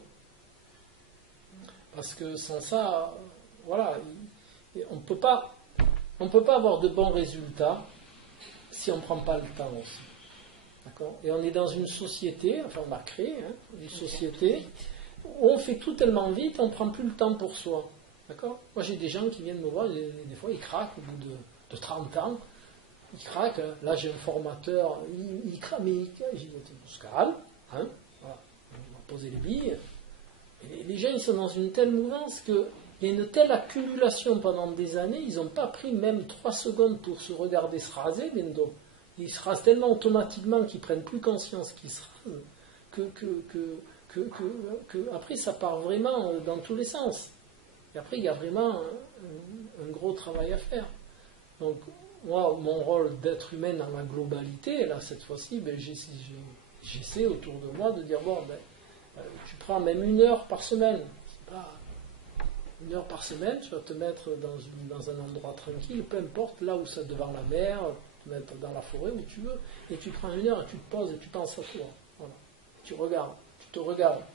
Parce que sans ça, voilà, on ne peut pas avoir de bons résultats si on ne prend pas le temps aussi. D'accord ? Et on est dans une société, enfin on a créé une société où on fait tout tellement vite, on ne prend plus le temps pour soi. D'accord ? Moi j'ai des gens qui viennent me voir, des fois ils craquent au bout de 30 ans. Ils craquent, là j'ai un formateur, il craque, mais je dis, on se calme, hein, voilà, on va poser les billes. Et les gens ils sont dans une telle mouvance qu'il y a une telle accumulation pendant des années, ils n'ont pas pris même 3 secondes pour se regarder se raser, bientôt. Ils se rasent tellement automatiquement qu'ils ne prennent plus conscience qu'ils se rasent, que après ça part vraiment dans tous les sens. Et après il y a vraiment un gros travail à faire. Donc, moi, mon rôle d'être humain dans la globalité, là, cette fois-ci, j'essaie autour de moi de dire, bon, tu prends même 1 heure par semaine. C'est pas 1 heure par semaine, tu vas te mettre dans un endroit tranquille, peu importe, là où c'est devant la mer, te mettre dans la forêt, où tu veux, et tu prends 1 heure et tu te poses et tu penses à toi. Voilà. Tu regardes, tu te regardes.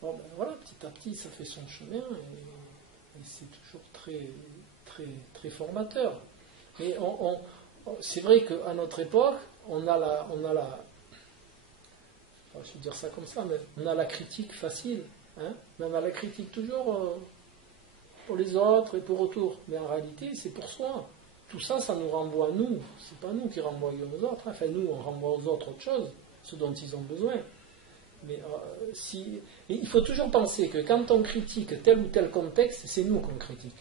Bon, voilà, petit à petit, ça fait son chemin, et c'est toujours très, très, très formateur. Mais c'est vrai qu'à notre époque, on a la, je vais dire ça comme ça, mais on a la critique facile, hein, mais on a la critique toujours pour les autres et pour autour. Mais en réalité, c'est pour soi. Tout ça, ça nous renvoie à nous. C'est pas nous qui renvoyons aux autres. Enfin, nous, on renvoie aux autres autre chose, ce dont ils ont besoin. Mais il faut toujours penser que quand on critique tel ou tel contexte, c'est nous qu'on critique.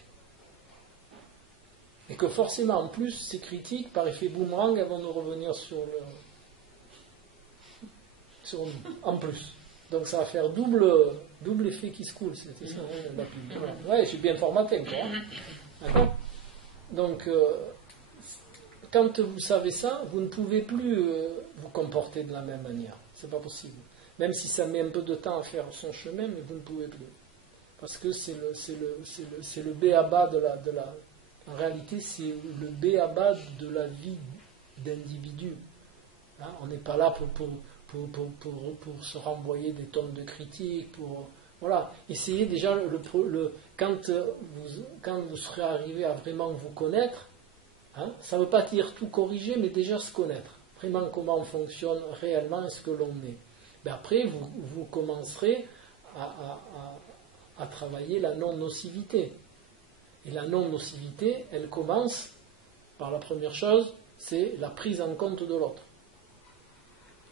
Et que forcément, en plus, ces critiques, par effet boomerang, elles vont nous revenir sur nous, en plus. Donc ça va faire double effet qui se coule. C'était ça, la pub. Ouais, je suis bien formaté, quoi. D'accord ? Donc, quand vous savez ça, vous ne pouvez plus vous comporter de la même manière. C'est pas possible. Même si ça met un peu de temps à faire son chemin, mais vous ne pouvez plus. Parce que c'est le b.a.-ba de la en réalité, c'est le b.a.-ba de la vie d'individu. Hein, on n'est pas là pour se renvoyer des tonnes de critiques. Voilà. Essayez déjà, quand vous serez arrivé à vraiment vous connaître, hein, ça ne veut pas dire tout corriger, mais déjà se connaître. Vraiment comment on fonctionne réellement et ce que l'on est. Mais après, vous commencerez à travailler la non-nocivité. Et la non-nocivité, elle commence par la première chose, c'est la prise en compte de l'autre.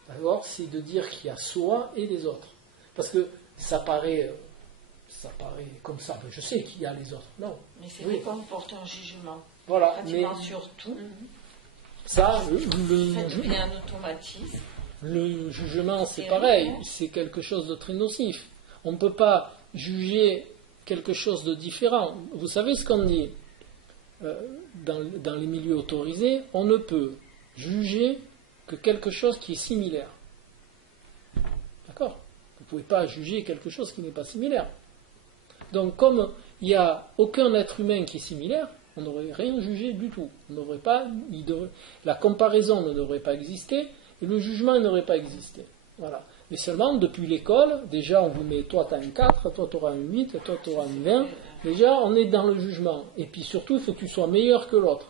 D'accord ? C'est de dire qu'il y a soi et les autres. Parce que ça paraît comme ça. Je sais qu'il y a les autres. Non. Mais c'est vrai qu'on porte un jugement. Voilà. Pratiquement sur tout. Ça, ça devient un automatisme. Le jugement, c'est pareil. C'est quelque chose de très nocif. On ne peut pas juger quelque chose de différent. Vous savez ce qu'on dit dans les milieux autorisés, on ne peut juger que quelque chose qui est similaire. D'accord ? Vous ne pouvez pas juger quelque chose qui n'est pas similaire. Donc, comme il n'y a aucun être humain qui est similaire, on n'aurait rien jugé du tout. La comparaison ne devrait pas exister et le jugement n'aurait pas existé. Voilà. Mais seulement, depuis l'école, déjà on vous met, toi tu as un 4, toi tu auras un 8, toi tu auras un 20. Déjà, on est dans le jugement. Et puis surtout, il faut que tu sois meilleur que l'autre.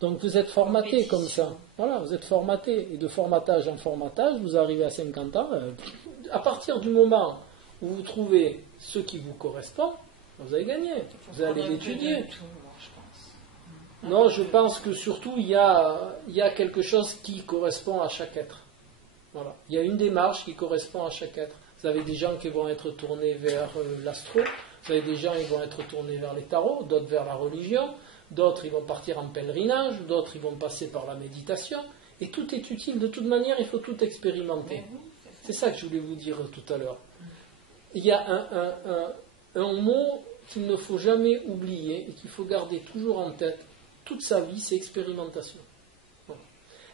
Donc vous êtes formaté comme ça. Voilà, vous êtes formaté. Et de formatage en formatage, vous arrivez à 50 ans. À partir du moment où vous trouvez ce qui vous correspond, vous avez gagné. Vous allez l'étudier. Non, je pense que surtout, il y a quelque chose qui correspond à chaque être. Voilà. Il y a une démarche qui correspond à chaque être. Vous avez des gens qui vont être tournés vers l'astro, vous avez des gens qui vont être tournés vers les tarots, d'autres vers la religion, d'autres ils vont partir en pèlerinage, d'autres ils vont passer par la méditation, et tout est utile. De toute manière, il faut tout expérimenter. C'est ça que je voulais vous dire tout à l'heure. Il y a un mot qu'il ne faut jamais oublier et qu'il faut garder toujours en tête toute sa vie, c'est expérimentation.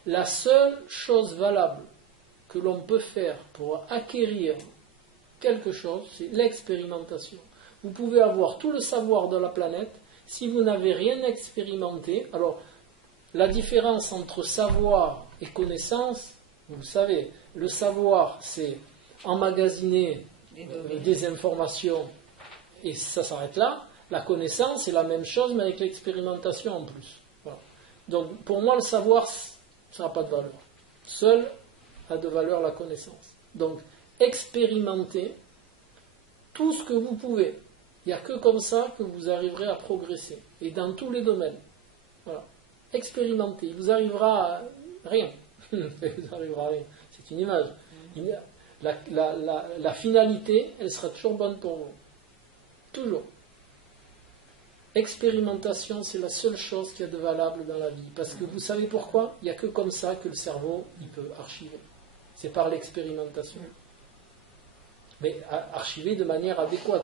La seule chose valable que l'on peut faire pour acquérir quelque chose, c'est l'expérimentation. Vous pouvez avoir tout le savoir de la planète, si vous n'avez rien expérimenté. Alors, la différence entre savoir et connaissance, vous le savez, le savoir, c'est emmagasiner des informations et ça s'arrête là. La connaissance, c'est la même chose, mais avec l'expérimentation en plus. Voilà. Donc, pour moi, le savoir, ça n'a pas de valeur. Seul a de valeur la connaissance. Donc, expérimentez tout ce que vous pouvez. Il n'y a que comme ça que vous arriverez à progresser. Et dans tous les domaines. Voilà. Expérimentez. Il vous arrivera rien. Il vous arrivera rien. C'est une image. La finalité, elle sera toujours bonne pour vous. Toujours. Expérimentation, c'est la seule chose qu'il y a de valable dans la vie. Parce que vous savez pourquoi ? Il n'y a que comme ça que le cerveau il peut archiver. C'est par l'expérimentation. Mais archiver de manière adéquate.